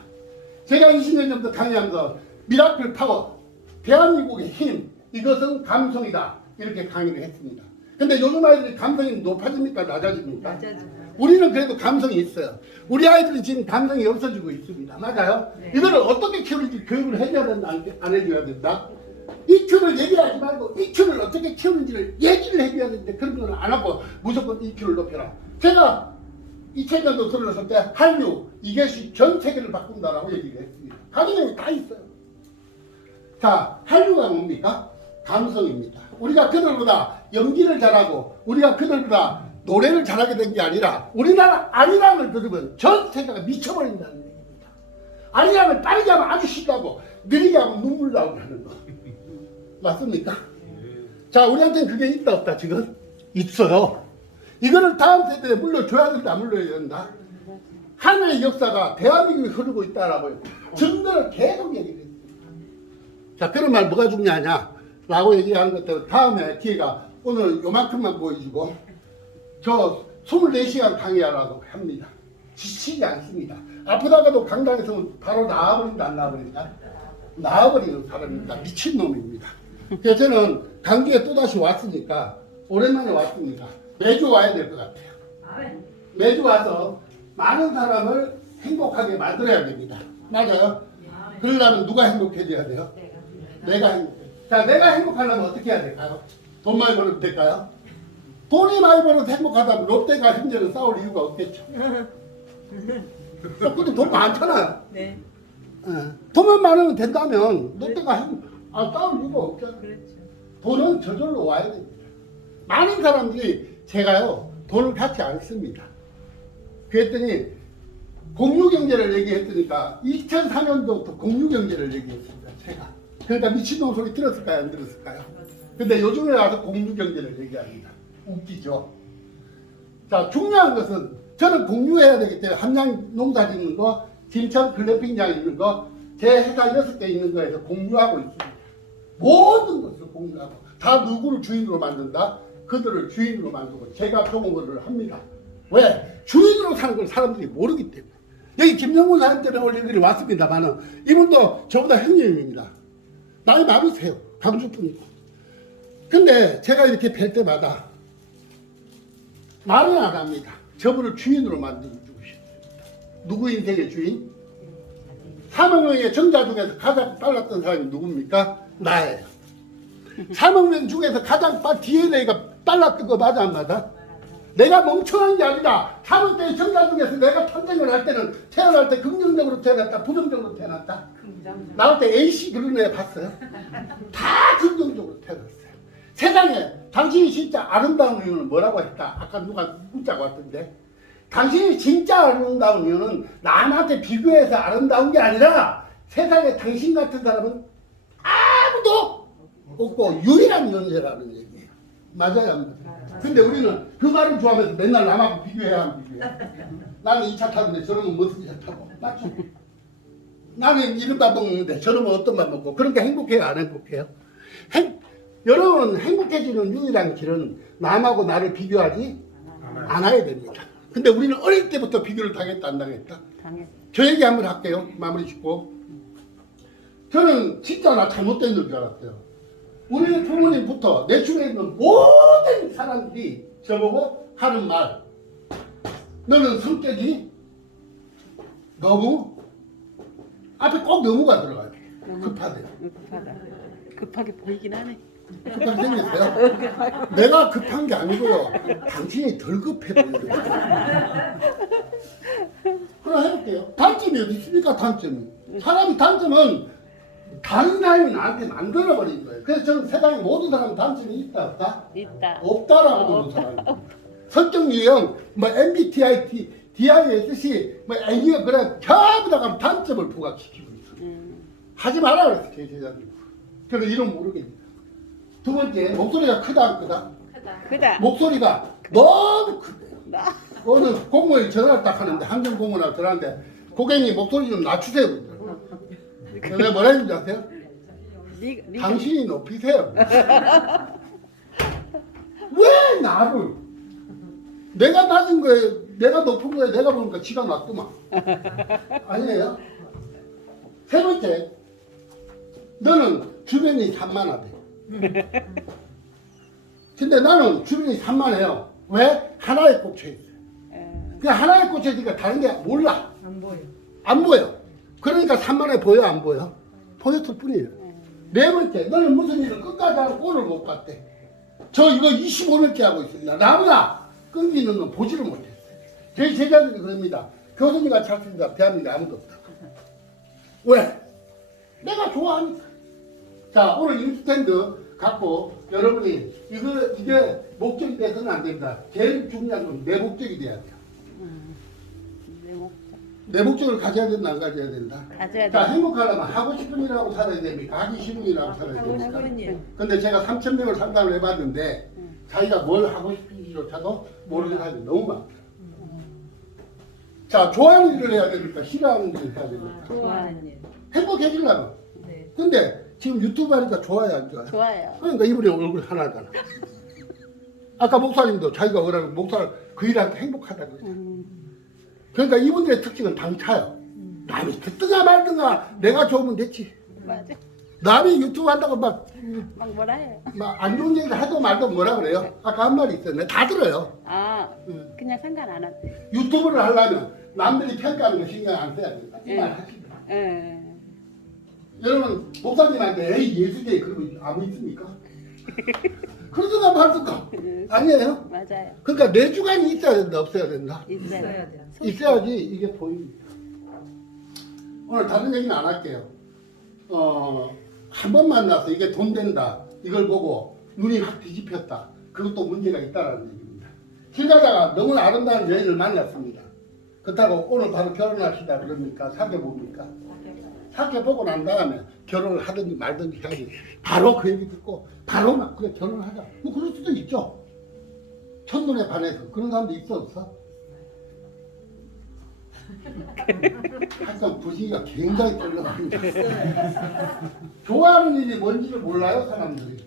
제가 20년 전부터 강의하면서 미라클 파워, 대한민국의 힘, 이것은 감성이다 이렇게 강의를 했습니다. 근데 요즘 아이들이 감성이 높아집니까 낮아집니까? 우리는 그래도 감성이 있어요. 우리 아이들은 지금 감성이 없어지고 있습니다. 맞아요? 네. 이거를 어떻게 키우는지 교육을 해줘야 된다, 안 해줘야 된다? EQ를 얘기하지 말고 EQ를 어떻게 키우는지를 얘기를 해줘야 되는데 그런 건 안 하고 무조건 EQ를 높여라. 제가 2000년도 들어섰을 때 한류, 이것이 전 세계를 바꾼다라고 얘기를 했습니다. 가능성이 다 있어요. 자, 한류가 뭡니까? 감성입니다. 우리가 그들보다 연기를 잘하고 우리가 그들보다 노래를 잘하게 된 게 아니라 우리나라 아리랑을 들으면 전 세계가 미쳐버린다는 얘기입니다. 아리랑을 빠르게 하면 아주 신나고 느리게 하면 눈물 나오게 하는 거. 맞습니까? 자, 우리한테는 그게 있다 없다 지금? 있어요. 이거를 다음 세대에 물려줘야 된다, 물려야 된다. 하늘의 역사가 대한민국이 흐르고 있다라고 증거를 계속 얘기했습니다. 자, 그런 말 뭐가 중요하냐? 라고 얘기하는 것 때문에 다음에 기회가 오늘 요만큼만 보여주고 저 24시간 강의하라고 합니다. 지치지 않습니다. 아프다가도 강당에서 바로 나와버린다, 안 나와버린다? 나와버리는 사람입니다. 미친놈입니다. 그래서 저는 강주에 또다시 왔으니까, 오랜만에 왔으니까 매주 와야 될 것 같아요. 매주 와서 많은 사람을 행복하게 만들어야 됩니다. 맞아요? 그러려면 누가 행복해져야 돼요? 내가 행복해. 자, 내가 행복하려면 어떻게 해야 될까요? 돈 많이 벌면 될까요? 돈이 많이 벌어서 행복하다면 롯데가 현재는 싸울 이유가 없겠죠. 그래도 돈 많잖아요. 네. 돈만 많으면 된다면 롯데가 싸울 이유가 없잖아요. 그렇죠. 돈은 저절로 와야 됩니다. 많은 사람들이 제가요 돈을 갖지 않습니다. 그랬더니 공유경제를 얘기했으니까 2004년도부터 공유경제를 얘기했습니다. 제가. 그러니까 미친놈 소리 들었을까요? 안 들었을까요? 근데 요즘에 와서 공유경제를 얘기합니다. 웃기죠? 자, 중요한 것은 저는 공유해야 되기 때문에 함양 농사 짓는 거, 진천 글램핑장 있는 거, 제 회사 6개 있는 거에서 공유하고 있습니다. 모든 것을 공유하고 다 누구를 주인으로 만든다? 그들을 주인으로 만들고 제가 종업을 합니다. 왜? 주인으로 사는 걸 사람들이 모르기 때문에. 여기 김영문 사람 때문에 오늘 여기 왔습니다만은 이분도 저보다 형님입니다. 나이 많으세요. 강주분이고. 근데 제가 이렇게 뵐 때마다 말은 안 합니다. 저분을 주인으로 만들고 싶습니다. 누구 인생의 주인? 3억 명의 정자 중에서 가장 빨랐던 사람이 누굽니까? 나예요. 3억 명 중에서 가장 DNA가 빨랐던 거 맞아 안 맞아? 내가 멍청한 게 아니다. 3억 대의 정자 중에서 내가 탄생을 할 때는 태어날 때 긍정적으로 태어났다, 부정적으로 태어났다. 나올 때 AC 그런 애 봤어요? 다 긍정적으로 태어났어요. 세상에 당신이 진짜 아름다운 이유는 뭐라고 했다? 아까 누가 문자가 왔던데. 당신이 진짜 아름다운 이유는 남한테 비교해서 아름다운 게 아니라 세상에 당신 같은 사람은 아무도 없고 유일한 존재라는 얘기예요. 맞아요? 안 맞아요? 근데 우리는 그 말을 좋아하면서 맨날 남하고 비교해야 하면 비교해. 나는 이 차 타는데 저놈은 무슨 차 타고. 맞죠? 나는 이런 밥 먹는데 저놈은 어떤 밥 먹고. 그러니까 행복해요? 안 행복해요? 여러분 행복해지는 유일한 길은 남하고 나를 비교하지 않아야 됩니다. 근데 우리는 어릴 때부터 비교를 당했다 안 당했다? 당했어. 저 얘기 한번 할게요. 마무리 짓고. 저는 진짜 나 잘못된 줄 알았어요. 우리 부모님부터 내 주변에 있는 모든 사람들이 저보고 하는 말. 너는 성격이 너무 앞에 꼭 너무가 들어가요. 급하대요. 급하다. 급하게 보이긴 하네. 급하게 생겼어요? 내가 급한 게 아니고요. 당신이 덜 급해 보여요. 그럼 해볼게요. 단점이 어디 있습니까? 단점이. 사람이 단점은 다른 사람이 나한테 만들어버린 거예요. 그래서 저는 세상에 모든 사람은 단점이 있다 없다? 있다. 없다라고 보는 사람이에요. 성격 유형, 뭐 MBTI, DISC, 뭐 N이어 그래 전부 다 단점을 부각시키고 있어요. 하지 마라 그랬어요. 제 제자들. 그래서 이름 모르겠어요. 두 번째, 목소리가 크다 안 크다? 크다. 목소리가 너무 크대요. 오늘 공무원이 전화를 딱 하는데 한정공무원하고 전화하는데 고객님 목소리 좀 낮추세요. 내가 뭐라 했는지 아세요? 당신이 높이세요. 왜 나를? 내가 낮은 거에, 내가 높은 거에 내가 보니까 지가 낮구만. 아니에요? 세 번째, 너는 주변이 산만하대. 근데 나는 주변이 산만해요. 왜? 하나에 꽂혀있어요. 그 하나에 꽂혀있으니까 다른 게 몰라. 안 보여. 안 보여. 그러니까 산만해 보여 안 보여? 보였을 뿐이에요. 네 번째, 너는 무슨 일을 끝까지 하고 꼴을 못 봤대. 저 이거 25년째 하고 있습니다. 나보다 끊기는 놈 보지를 못했어요. 제 제자들이 그럽니다. 교수님과 찰습니다. 대한민국에 아무도 없다. 왜? 내가 좋아하니까. 자, 오늘 인스탠드 갖고 여러분이 이게 목적이 돼서는 안 됩니다. 제일 중요한 건 내 목적이 돼야 돼요. 내 목적. 내 목적을 가져야 된다, 안 가져야 된다? 가져야 자, 돼. 행복하려면 하고 싶은 일하고 살아야 됩니까? 하기 싫은 일하고 살아야 됩니까? 근데 제가 3,100을 상담을 해봤는데 자기가 뭘 하고 싶은지조차도 모르는 사람이 너무 많다. 자, 좋아하는 일을 해야 됩니까? 싫어하는 일을 해야 됩니까? 좋아하는 일. 행복해지려면. 네. 근데 지금 유튜브 하니까 좋아요, 안 좋아요? 좋아요. 그러니까 이분이 얼굴 하나잖아. 아까 목사님도 자기가 뭐라고 목사를 그 일하니까 행복하다고 그랬잖아. 그러니까 이분들의 특징은 당차요. 남이 듣든가 말든가 내가 좋으면 됐지. 맞아. 남이 유튜브 한다고 막 뭐라 해요? 안 좋은 얘기를 해도 말도 뭐라 그래요? 아까 한 말이 있었네. 다 들어요. 아, 응. 그냥 상관 안 한대. 유튜브를 하려면 남들이 평가하는 거 신경 안 써야 된다. 이 말 하십니다. 예. 여러분 목사님한테 에이 예수계 그러면 아무 있습니까? 그러든가 말든가 아니에요? 맞아요. 그러니까 내 주관이 있어야 된다 없어야 된다? 있어요. 있어야지 이게 보입니다. 오늘 다른 얘기는 안 할게요. 한 번 만나서 이게 돈 된다 이걸 보고 눈이 확 뒤집혔다. 그것도 문제가 있다는 얘기입니다. 신자자가 너무 아름다운 여인을 만났습니다. 그렇다고 오늘 바로 결혼하시다 그럽니까? 사귀어봅니까? 사귀어보고 난 다음에 결혼을 하든지 말든지 해야지. 바로 그 얘기 듣고 바로 막 그래 결혼하자. 뭐 그럴 수도 있죠. 첫눈에 반해서 그런 사람도 있어 없어? 항상 분위기가 굉장히 떨려갑니다. 좋아하는 일이 뭔지를 몰라요 사람들이.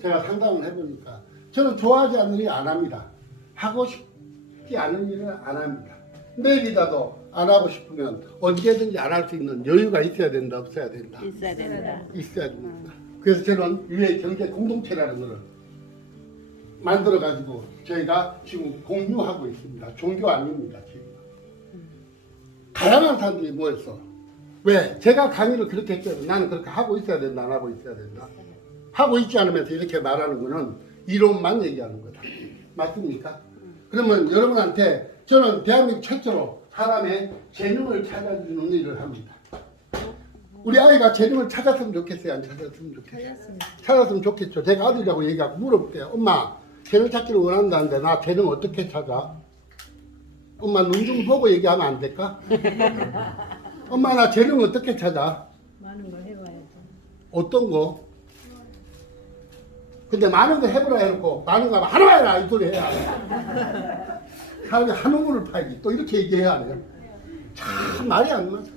제가 상담을 해보니까 저는 좋아하지 않는 일 안 합니다. 하고 싶지 않은 일은 안 합니다. 내일이라도 안 하고 싶으면 언제든지 안 할 수 있는 여유가 있어야 된다 없어야 된다? 있어야 된다. 있어야 됩니다. 그래서 저는 유해 경제 공동체라는 것을 만들어 가지고 저희가 지금 공유하고 있습니다. 종교 아닙니다 지금. 다양한 사람들이 모였어. 왜? 제가 강의를 그렇게 했잖아요. 나는 그렇게 하고 있어야 된다, 안 하고 있어야 된다. 하고 있지 않으면서 이렇게 말하는 거는 이론만 얘기하는 거다. 맞습니까? 그러면 여러분한테 저는 대한민국 최초로 사람의 재능을 찾아주는 일을 합니다. 우리 아이가 재능을 찾았으면 좋겠어요? 안 찾았으면 좋겠어요? 찾았으면 좋겠죠. 제가 아들이라고 얘기하고 물어볼게요. 엄마, 재능 찾기를 원한다는데 나 재능 어떻게 찾아? 엄마 눈 좀 보고 얘기하면 안 될까? 엄마 나 재능 어떻게 찾아? 많은 걸 해봐야죠. 어떤 거? 근데 많은 거 해보라 해놓고 많은 거 하면 하나 해라 이 소리 해야 돼. 사람이 한 우물을 파야지 또 이렇게 얘기해야 해요. 참 말이 안 맞아.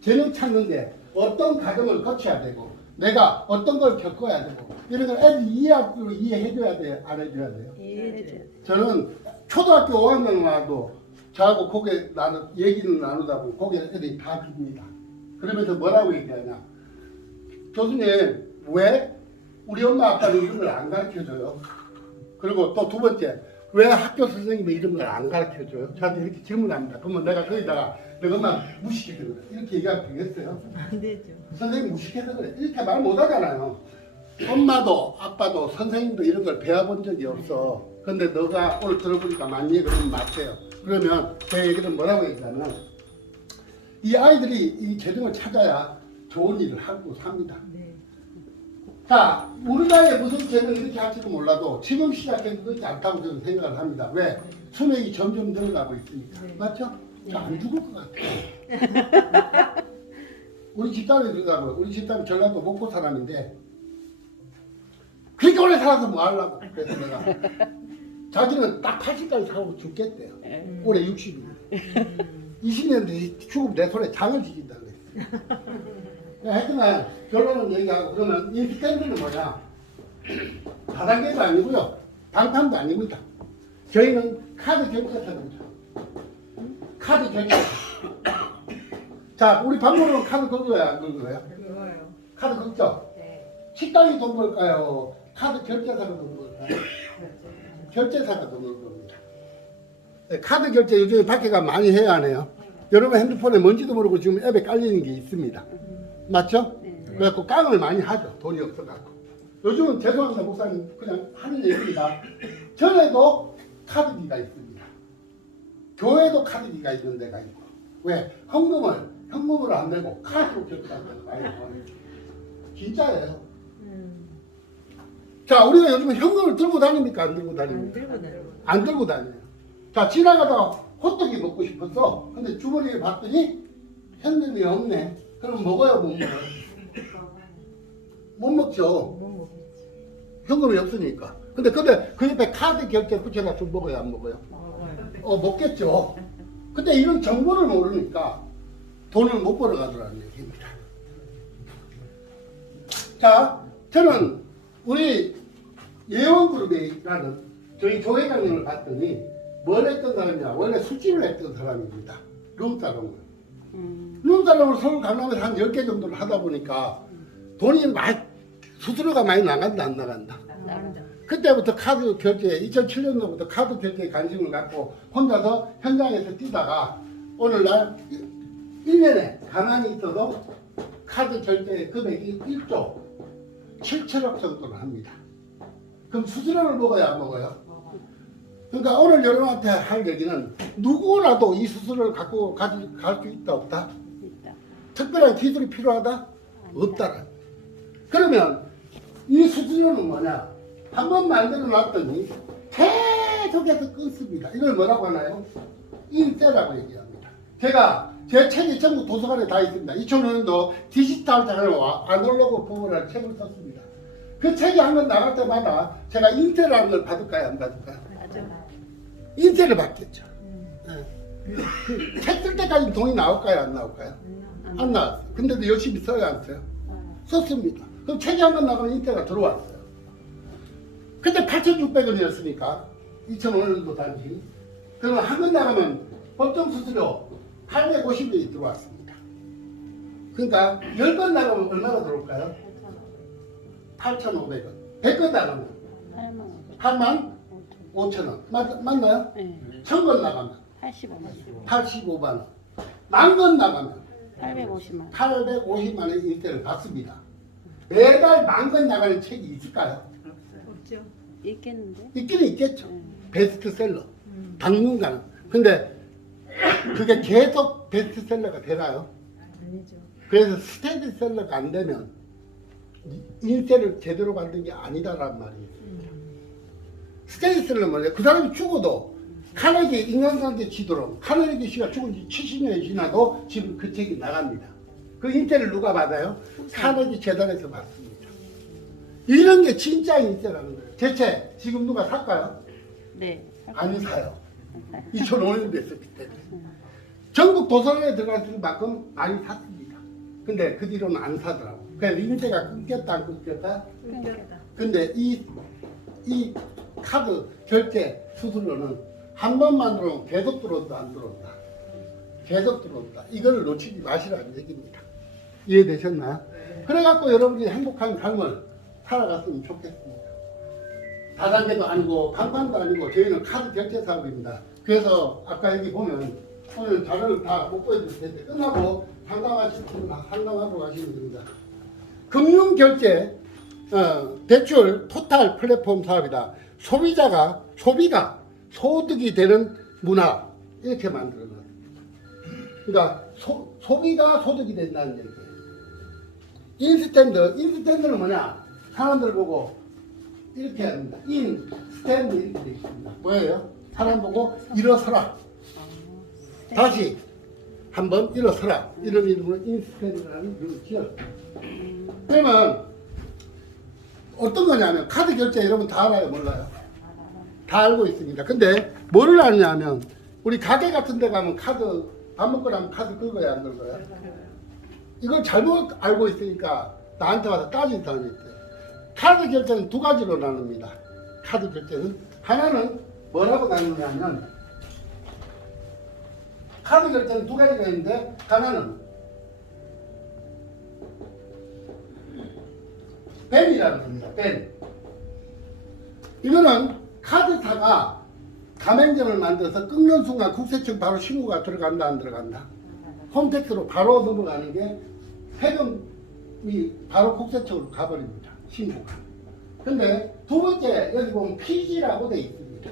재능 찾는데 어떤 과정을 거쳐야 되고 내가 어떤 걸 겪어야 되고 이런 걸 애들이 이해해줘야 돼, 안 해줘야 돼요? 이해해줘야 저는 초등학교 5학년 와도 저하고 고개 얘기는 나누다 보면 고개 애들이 다 깁니다. 그러면서 뭐라고 얘기하냐? 교수님 왜 우리 엄마 아빠는 이런 걸 안 가르쳐줘요? 그리고 또 두 번째 왜 학교 선생님이 이런 걸 안 가르쳐줘요? 저한테 이렇게 질문합니다. 그러면 내가 거기다가 내가 엄마 무식해서 그래 이렇게 얘기하면 되겠어요? 안 되죠. 선생님 무식해서 그래 이렇게 말 못하잖아요. 엄마도 아빠도 선생님도 이런 걸 배워본 적이 없어. 근데 너가 오늘 들어보니까 맞니? 그러면 맞대요. 그러면 제 얘기는 뭐라고 얘기하면 이 아이들이 이 재능을 찾아야 좋은 일을 하고 삽니다. 네. 자, 우리나라에 무슨 재능을 이렇게 할지도 몰라도 지금 시작해도 그렇지 않다고 저는 생각을 합니다. 왜? 수명이 점점 늘어나고 있으니까. 네. 맞죠? 안 죽을 것 같아요. 우리 집사람이 그러더라고요. 우리 집사람이 전라도 목포 사람인데 그렇게 오래 살아서 뭐 하려고. 그래서 내가 자기는 딱 80까지 살고 죽겠대요. 올해 60이고. 20년 뒤에 죽으면 내 손에 장을 지킨다 그랬어요. 하여튼 결론은 얘기하고 그러면 이 스탠드는 뭐냐? 다단계도 아니고요. 방판도 아닙니다. 저희는 카드 결제사입니다. 카드 결제. 자, 우리 밥 먹으면 카드 긁어요, 안 긁어요? 그거요. 카드 긁죠? 네. 식당이 돈 벌까요? 카드 결제사가 돈 벌까요? 결제사가 돈 벌 겁니다. 네, 카드 결제 요즘에 밖에 가면 많이 해야 하네요. 여러분 핸드폰에 뭔지도 모르고 지금 앱에 깔리는 게 있습니다. 맞죠? 그래갖고 깡을 많이 하죠. 돈이 없어갖고. 요즘은 죄송합니다 목사님 그냥 하는 얘기입니다. 전에도 카드기가 있습니다. 교회도 카드기가 있는 데가 있고. 왜? 현금으로 안 내고 카드로 결제하는 데가 많이 있고. 진짜예요. 자, 우리가 요즘 현금을 들고 다닙니까? 안 들고 다닙니까? 안 들고 다녀요. 자, 지나가다가 호떡이 먹고 싶었어. 근데 주머니에 봤더니 현금이 없네. 그럼 먹어요, 못 먹어요? 못 먹죠. 현금이 없으니까. 근데 그 옆에 카드 결제 붙여다 좀 먹어요, 안 먹어요? 먹겠죠. 근데 이런 정보를 모르니까 돈을 못 벌어가더라는 얘기입니다. 자, 저는 우리 예원그룹이라는 저희 조회장님을 봤더니 뭘 했던 사람이냐? 원래 술집을 했던 사람입니다. 룸사롱을. 룸사롱을 서울 강남에서 한 10개 정도를 하다 보니까 돈이 많이, 수수료가 많이 나간다, 안 나간다? 그때부터 카드 결제에, 2007년도부터 카드 결제에 관심을 갖고 혼자서 현장에서 뛰다가 오늘날 1년에 가만히 있어도 카드 결제 금액이 1조 7천억 정도를 합니다. 그럼 수수료를 먹어야 안 먹어요? 그러니까 오늘 여러분한테 할 얘기는 누구라도 이 수수료를 갖고 갈 수 있다 없다? 있다. 특별한 기술이 필요하다? 없다라. 그러면 이 수수료는 뭐냐? 한번 만들어 놨더니 계속해서 끊습니다. 이걸 뭐라고 하나요? 인세라고 얘기합니다. 제가 제 책이 전국 도서관에 다 있습니다. 2005년도 디지털 자료와 아날로그 부분이라는 책을 썼습니다. 그 책이 한 번 나갈 때마다 제가 인세라는 걸 받을까요? 안 받을까요? 인세를 받겠죠. 책 쓸 때까지 돈이 나올까요? 안 나올까요? 안 나왔어요. 근데도 열심히 써요? 안 써요? 썼습니다. 그럼 책이 한 번 나가면 인세가 들어왔어요. 그때 8,600원이었으니까 2005년도 당시. 그러면 한 번 나가면 법정 수수료 850원이 들어왔습니다. 그러니까 10번 나가면 얼마나 들어올까요? 8,500원. 100번 나가면 8만 5천원. 맞나요? 네. 1000번 나가면 85만 85만 원. 10,000번 나가면 850만 원. 850만 원의 인세를 받습니다. 매달 10,000번 나가는 책이 있을까요? 없죠. 있겠는데? 있기는 있겠죠. 베스트셀러. 당분간은. 근데 그게 계속 베스트셀러가 되나요? 아니죠. 그래서 스테디셀러가 안 되면 인세를 제대로 받는 게 아니다라는 말이에요. 스테디셀러는 뭐냐? 그 사람이 죽어도 카네기 인간관계 지도론 카네기 씨가 죽은 지 70년이 지나도 지금 그 책이 나갑니다. 그 인세를 누가 받아요? 카네기 재단에서 받습니다. 이런 게 진짜 인세라는 거예요. 제 책 지금 누가 살까요? 네. 안 사요. 2005년 됐었기 때문에. 전국 도서관에 들어갈 만큼 많이 샀습니다. 근데 그 뒤로는 안 사더라고. 그래서 인세가 끊겼다 안 끊겼다? 끊겼다. 근데 이 카드 결제 수수료는 한 번만 들어오면 계속 들어온다 안 들어온다? 계속 들어온다. 이걸 놓치지 마시라는 얘기입니다. 이해되셨나요? 그래갖고 여러분이 행복한 삶을 살아갔으면 좋겠습니다. 다단계도 아니고 간판도 아니고 저희는 카드 결제 사업입니다. 그래서 아까 여기 보면 오늘 자료를 다 못 보여드릴 텐데 끝나고 상담하실 분은 상담하고 가시면 됩니다. 금융결제 대출 토탈 플랫폼 사업이다. 소비가 소득이 되는 문화 이렇게 만들어놨습니다. 그러니까 소비가 소득이 된다는 얘기예요. 인스탠드는 뭐냐? 사람들 보고 이렇게 합니다. 인스탠드 이렇게 되어 있습니다. 뭐예요? 사람 보고 일어서라. 다시 한번 일어서라. 이런 이름으로 인스탠드라는 이름을 지었습니다. 그러면 어떤 거냐면 카드 결제 여러분 다 알아요? 몰라요? 다 알고 있습니다. 근데 뭐를 아느냐면 우리 가게 같은 데 가면 카드 밥 먹고 나면 카드 긁어야 안 긁어요? 이걸 잘못 알고 있으니까 나한테 와서 따진 사람이 있어요. 카드 결제는 두 가지로 나눕니다. 카드 결제는 하나는 뭐라고 나누냐면 카드 결제는 두 가지가 있는데 하나는 벤이라는 겁니다. 벤. 이거는 카드사가 가맹점을 만들어서 끊는 순간 국세청 바로 신고가 들어간다 안 들어간다? 홈택스로 바로 넘어가는 게 세금이 바로 국세청으로 가버립니다. 신고가. 근데 두 번째 여기 보면 PG라고 돼 있습니다.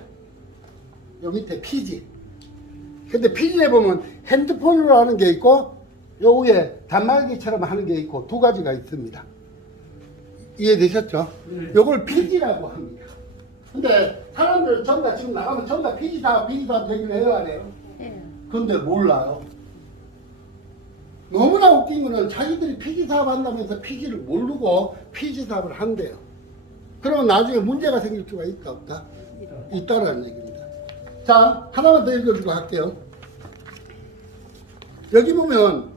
여기 밑에 PG. 근데 PG에 보면 핸드폰으로 하는 게 있고 요 위에 단말기처럼 하는 게 있고 두 가지가 있습니다. 이해되셨죠? 요걸 PG라고 합니다. 근데 사람들 전부 다 지금 나가면 전부 다 PG 사업 얘기를 해요 안 해요? 해요. 근데 몰라요. 너무나 웃긴 거는 자기들이 PG 사업 한다면서 PG를 모르고 PG 사업을 한대요. 그러면 나중에 문제가 생길 수가 있다 없다? 있다라는 얘기입니다. 자, 하나만 더 읽어주고 할게요. 여기 보면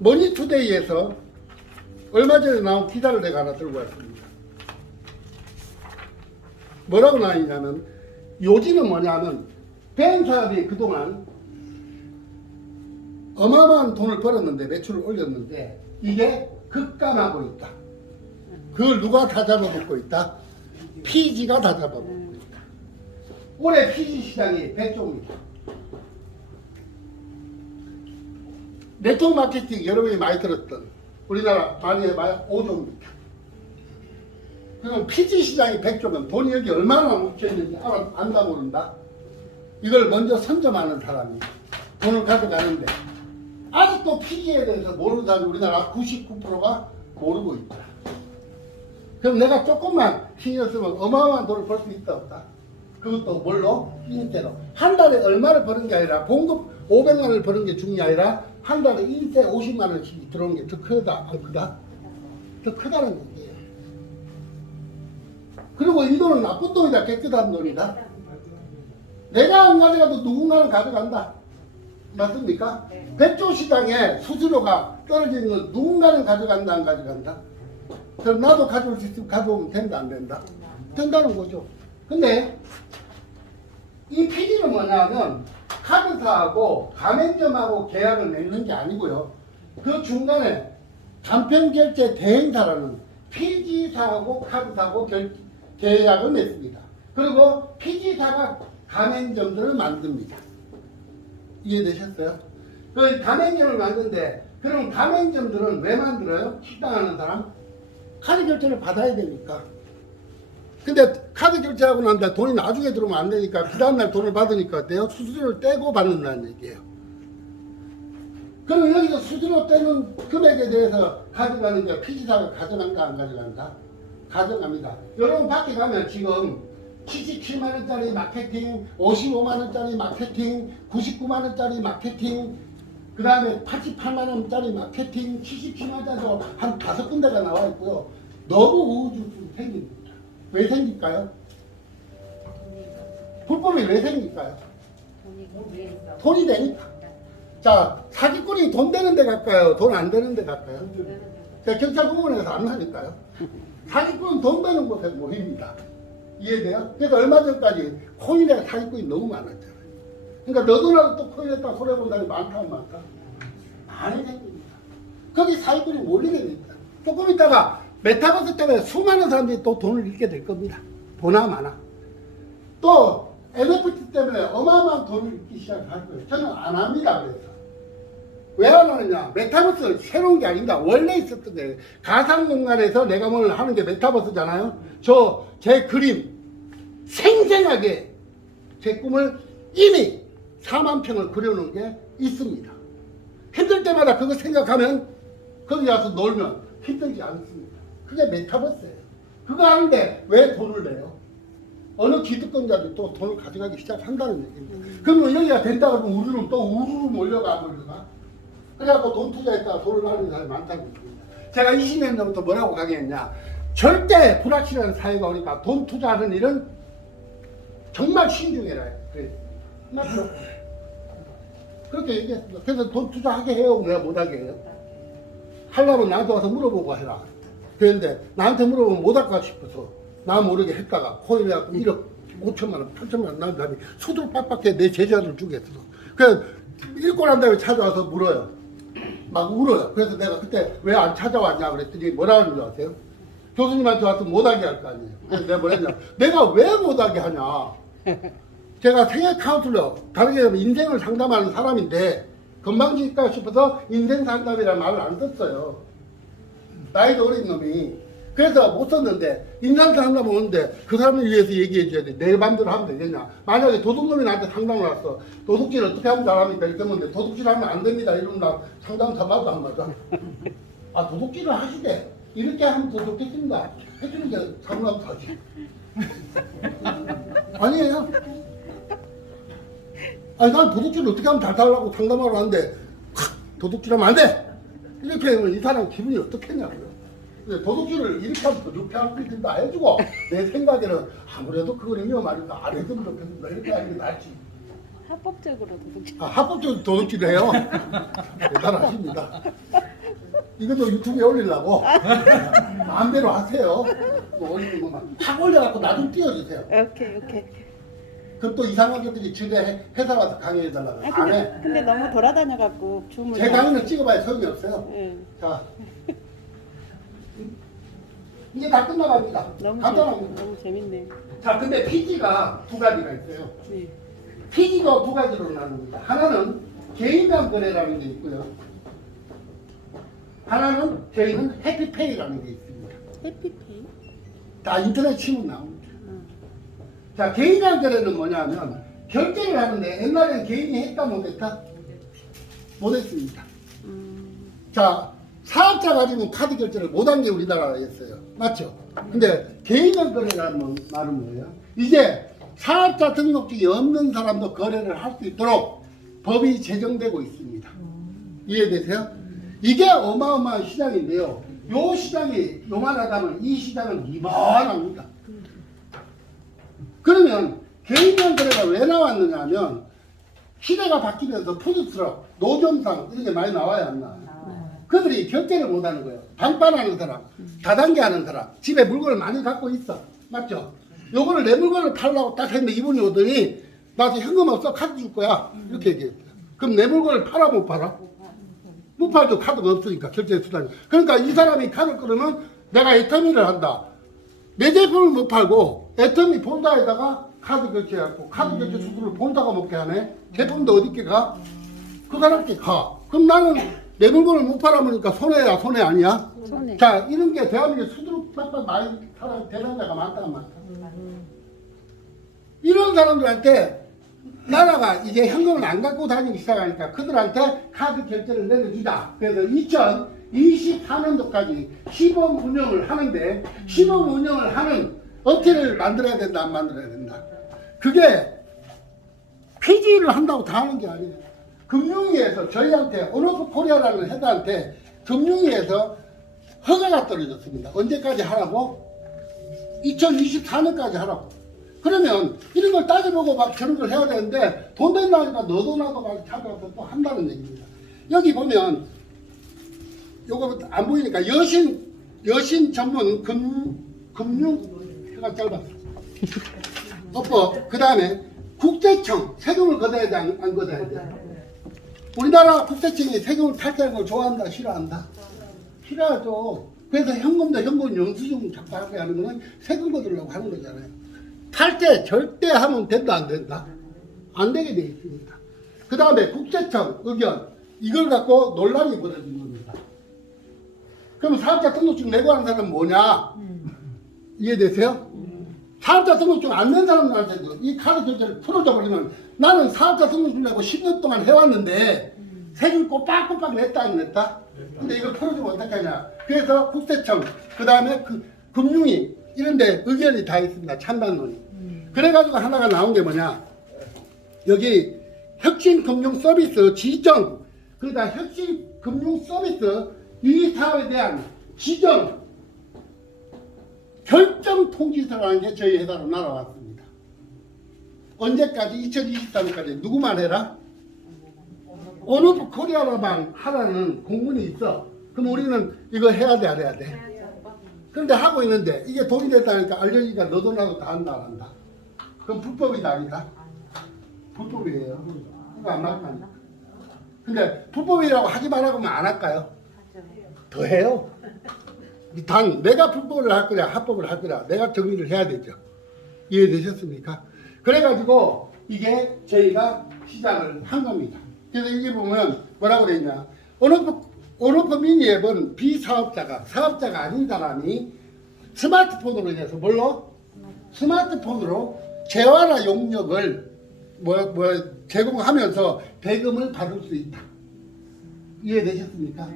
머니투데이에서 얼마 전에 나온 기사를 내가 하나 들고 왔습니다. 뭐라고 나왔냐면 요지는 뭐냐면 벤 사업이 그동안 어마어마한 돈을 벌었는데 매출을 올렸는데 이게 급감하고 있다. 그걸 누가 다 잡아먹고 있다? PG가 다 잡아먹고 있다. 올해 PG 시장이 100조입니다. 네트워크 마케팅 여러분이 많이 들었던 우리나라 많이 해봐야 5조입니다. 그럼 PG 시장이 100조면 돈이 여기 얼마나 묻혀있는지 안다 모른다? 이걸 먼저 선점하는 사람이 돈을 가져가는데 아직도 PG에 대해서 모르는 사람이 우리나라 99%가 모르고 있다. 그럼 내가 조금만 신경 쓰면 어마어마한 돈을 벌 수 있다 없다? 그것도 뭘로? 인세로. 한 달에 얼마를 버는 게 아니라 봉급 500만 원을 버는 게 중요한 게 아니라 한 달에 인세 50만 원씩 들어오는 게 더 크다 안 크다? 더 크다는 얘기예요. 그리고 이 돈은 나쁜 돈이다 깨끗한 돈이다. 내가 안 가져가도 누군가는 가져간다. 맞습니까? 100조 시장에 수수료가 떨어지는 건 누군가는 가져간다 안 가져간다? 그럼 나도 가져올 수 있으면 가져오면 된다 안 된다? 된다는 거죠. 근데 이 PG는 뭐냐면 카드사하고 가맹점하고 계약을 맺는 게 아니고요. 그 중간에 간편결제 대행사라는 PG사하고 카드사하고 계약을 맺습니다. 그리고 PG사가 가맹점들을 만듭니다. 이해되셨어요? 그 가맹점을 만드는데 그럼 가맹점들은 왜 만들어요? 식당 하는 사람? 카드 결제를 받아야 되니까. 근데 카드 결제하고 난 다음에 돈이 나중에 들어오면 안 되니까 그 다음날 돈을 받으니까 내가 수수료를 떼고 받는다는 얘기예요. 그럼 여기서 수수료 떼는 금액에 대해서 가져가는 게 PG사가 가져간다 안 가져간다? 가져갑니다. 여러분 밖에 가면 지금 77만원짜리 마케팅, 55만원짜리 마케팅, 99만원짜리 마케팅, 그 다음에 88만원짜리 마케팅, 77만원짜리 한 5군데가 나와 있고요. 너무 우후죽순 생깁니다. 왜 생길까요? 불법이 왜 생길까요? 돈이 되니까. 자, 사기꾼이 돈 되는 데 갈까요? 돈 안 되는 데 갈까요? 자, 경찰 공무원에서 안 하니까요. 사기꾼은 돈 되는 곳에 모입니다. 이해돼요? 그래서 얼마 전까지 코인에 사기꾼이 너무 많았잖아요. 그러니까 너도나도 또 코인에다 손해본 사람이 많다면 많다? 많이 생깁니다. 거기 사기꾼이 몰리게 됩니다. 조금 있다가 메타버스 때문에 수많은 사람들이 또 돈을 잃게 될 겁니다. 보나 마나. 또 NFT 때문에 어마어마한 돈을 잃기 시작할 거예요. 저는 안 합니다. 그래서. 왜 안 하느냐? 메타버스는 새로운 게 아닙니다. 원래 있었던 거예요. 가상 공간에서 내가 뭘 하는 게 메타버스잖아요. 제 그림 생생하게 제 꿈을 이미 4만 평을 그려놓은 게 있습니다. 힘들 때마다 그거 생각하면 거기 가서 놀면 힘들지 않습니다. 그게 메타버스예요. 그거 하는데 왜 돈을 내요? 어느 기득권자들이 또 돈을 가져가기 시작한다는 얘기입니다. 그러면 여기가 된다 그러면 우리는 또 우르르 몰려가. 그래갖고 돈 투자했다가 돈을 날리는 사람이 많다는 얘기입니다. 제가 20년 전부터 뭐라고 강의했냐. 절대 불확실한 사회가 오니까 돈 투자하는 일은 정말 신중해라. 맞죠? 그렇게 얘기했습니다. 그래서 돈 투자하게 해요? 내가 못하게 해요? 하려면 나한테 와서 물어보고 해라. 그런데 나한테 물어보면 못할까 싶어서 나 모르게 했다가 코인에 갖고 1억 5천만 원, 8천만 원 나온 다음에 수두로 빡빡해 내 제자를 주겠어. 그래서 읽고 난 다음에 찾아와서 물어요. 막 울어요. 그래서 내가 그때 왜 안 찾아왔냐 그랬더니 뭐라 하는 줄 아세요? 교수님한테 와서 못하게 할 거 아니에요. 그래서 내가 뭐랬냐. 내가 왜 못하게 하냐. 제가 생애 카운슬러, 다르게 하면 인생을 상담하는 사람인데 건방질까 싶어서 인생 상담이라는 말을 안 썼어요. 나이도 어린 놈이. 그래서 못 썼는데 인생 상담 오는데 그 사람을 위해서 얘기해 줘야 돼. 내 맘대로 하면 되겠냐. 만약에 도둑놈이 나한테 상담을 왔어. 도둑질 어떻게 하면 잘합니까? 이렇게 하면 도둑질 하면 안 됩니다. 이러면 나 상담사 맞아 안 맞아? 아 도둑질을 하시대. 이렇게 하면 더 좋겠습니다. 해주는 게 상담사지. 아니에요. 아니 난 도둑질을 어떻게 하면 잘 살라고 상담하러 왔는데 도둑질하면 안 돼! 이렇게 하면 이 사람 기분이 어떻겠냐고요. 도둑질을 이렇게 하면 더 좋게 할 수 있다 해주고 내 생각에는 아무래도 그거는 위험하니까 안 해도 좋겠습니다. 이렇게 하는 게 낫지. 합법적으로 도둑질. 합법적으로 도둑질을 해요. 대단하십니다. 이것도 유튜브에 올리려고 마음대로 하세요. 뭐 올리는 것만 확 올려갖고 나 좀 띄워주세요. 오케이. 그럼 또 이상한 것들이 집에 회사 와서 강의해달라고 아, 안 해. 근데 너무 돌아다녀갖고 주문. 제 강의는 찍어봐야 소용이 없어요. 예. 자, 이제 다 끝나갑니다. 간단합니다. 너무 재밌네. 자, 근데 PG가 두 가지가 있어요. 네. PG가 두 가지로 나눕니다. 하나는 개인간 거래라는 게 있고요. 하나는 저희는 해피페이라는 게 있습니다. 해피페이? 다 인터넷 치면 나옵니다. 자, 개인간 거래는 뭐냐면 결제를 하는데 옛날에는 개인이 했다 못했다? 못했습니다. 자, 사업자 가지고 카드 결제를 못한 게 우리나라였어요. 맞죠? 근데 개인간 거래라는 말은 뭐예요? 이제 사업자 등록증이 없는 사람도 거래를 할 수 있도록 법이 제정되고 있습니다. 이해되세요? 이게 어마어마한 시장인데요. 요 시장이 요만하다면 이 시장은 이만합니다. 그러면 개인간 거래가 왜 나왔느냐 하면 시대가 바뀌면서 푸드트럭, 노점상 이런 게 많이 나와야 안 나와요. 그들이 결제를 못하는 거예요. 반반하는 사람, 다단계 하는 사람, 집에 물건을 많이 갖고 있어. 맞죠? 요거를 내 물건을 팔라고 딱 했는데 이분이 오더니 나한테 현금 없어, 카드 줄 거야. 이렇게 얘기했어요. 그럼 내 물건을 팔아 못 팔아? 못 팔죠. 카드가 없으니까 결제 수단이. 그러니까 이 사람이 카드 끌으면 내가 애터미를 한다. 내 제품을 못 팔고 애터미 본다에다가 카드 결제하고 카드 결제 수수료를 본다가 먹게 하네. 제품도 어디께 가? 그 사람께 가. 그럼 나는 내 물건을 못 팔아보니까 손해야 손해 아니야? 손해. 자, 이런 게 대한민국에 수두룩 빡빡 많이 사람 대단자가 많다 많다. 이런 사람들한테 나라가 이제 현금을 안 갖고 다니기 시작하니까 그들한테 카드 결제를 내려주자. 그래서 2024년도까지 시범 운영을 하는데 시범 운영을 하는 업체를 만들어야 된다, 안 만들어야 된다. 그게 PG를 한다고 다 하는 게 아니에요. 금융위에서 저희한테 온오프 코리아라는 회사한테 금융위에서 허가가 떨어졌습니다. 언제까지 하라고? 2024년까지 하라고. 그러면 이런 걸 따져보고 막 저런 걸 해야 되는데 돈 된다니까 너도 나도 막 찾아가서 또 한다는 얘기입니다. 여기 보면 요거 안 보이니까 여신 전문 금융 해가 짧았어. 그 다음에 국세청 세금을 걷어야 돼, 안 걷어야 돼? 우리나라 국세청이 세금을 탈세하는 걸 좋아한다, 싫어한다? 싫어하죠. 그래서 현금도 현금 영수증 작성하게 하는 거는 세금 걷으려고 하는 거잖아요. 탈세 절대 하면 된다, 안 된다? 안 되게 돼 있습니다. 그 다음에 국세청 의견, 이걸 갖고 논란이 벌어진 겁니다. 그럼 사업자 등록증 내고 하는 사람은 뭐냐? 이해되세요? 사업자 등록증 안 낸 사람들한테도 이 카드 결제를 풀어줘 버리면 나는 사업자 등록증 내고 10년 동안 해왔는데 세금 꼬박꼬박 냈다 안 냈다? 근데 이걸 풀어주면 어떡하냐? 그래서 국세청, 그 다음에 금융위 이런데 의견이 다 있습니다. 찬반론이. 그래가지고 하나가 나온 게 뭐냐? 여기 혁신금융서비스 지정, 그러다 혁신금융서비스 이 사업에 대한 지정 결정 통지서라는 게 저희 회사로 날아왔습니다. 언제까지? 2023년까지 누구만 해라? 온오프 코리아로만 하라는 공문이 있어. 그럼 우리는 이거 해야 돼, 안 해야 돼? 그런데 하고 있는데 이게 돈이 됐다니까 알려지니까 너도 나도 다 한다, 안 한다? 그럼 불법이다, 아니다? 불법이에요. 이거 안 맞다니까. 근데 불법이라고 하지 말라고 하면 안 할까요? 더 해요. 단 내가 불법을 할 거냐 합법을 할 거냐 내가 정리를 해야 되죠. 이해되셨습니까? 그래가지고 이게 저희가 시작을 한 겁니다. 그래서 여기 보면 뭐라고 되어 있냐, 온오프 미니 앱은 비사업자가 사업자가 아닌 사람이 스마트폰으로 인해서 뭘로? 스마트폰으로 재화나 용역을 제공하면서 대금을 받을 수 있다. 이해되셨습니까?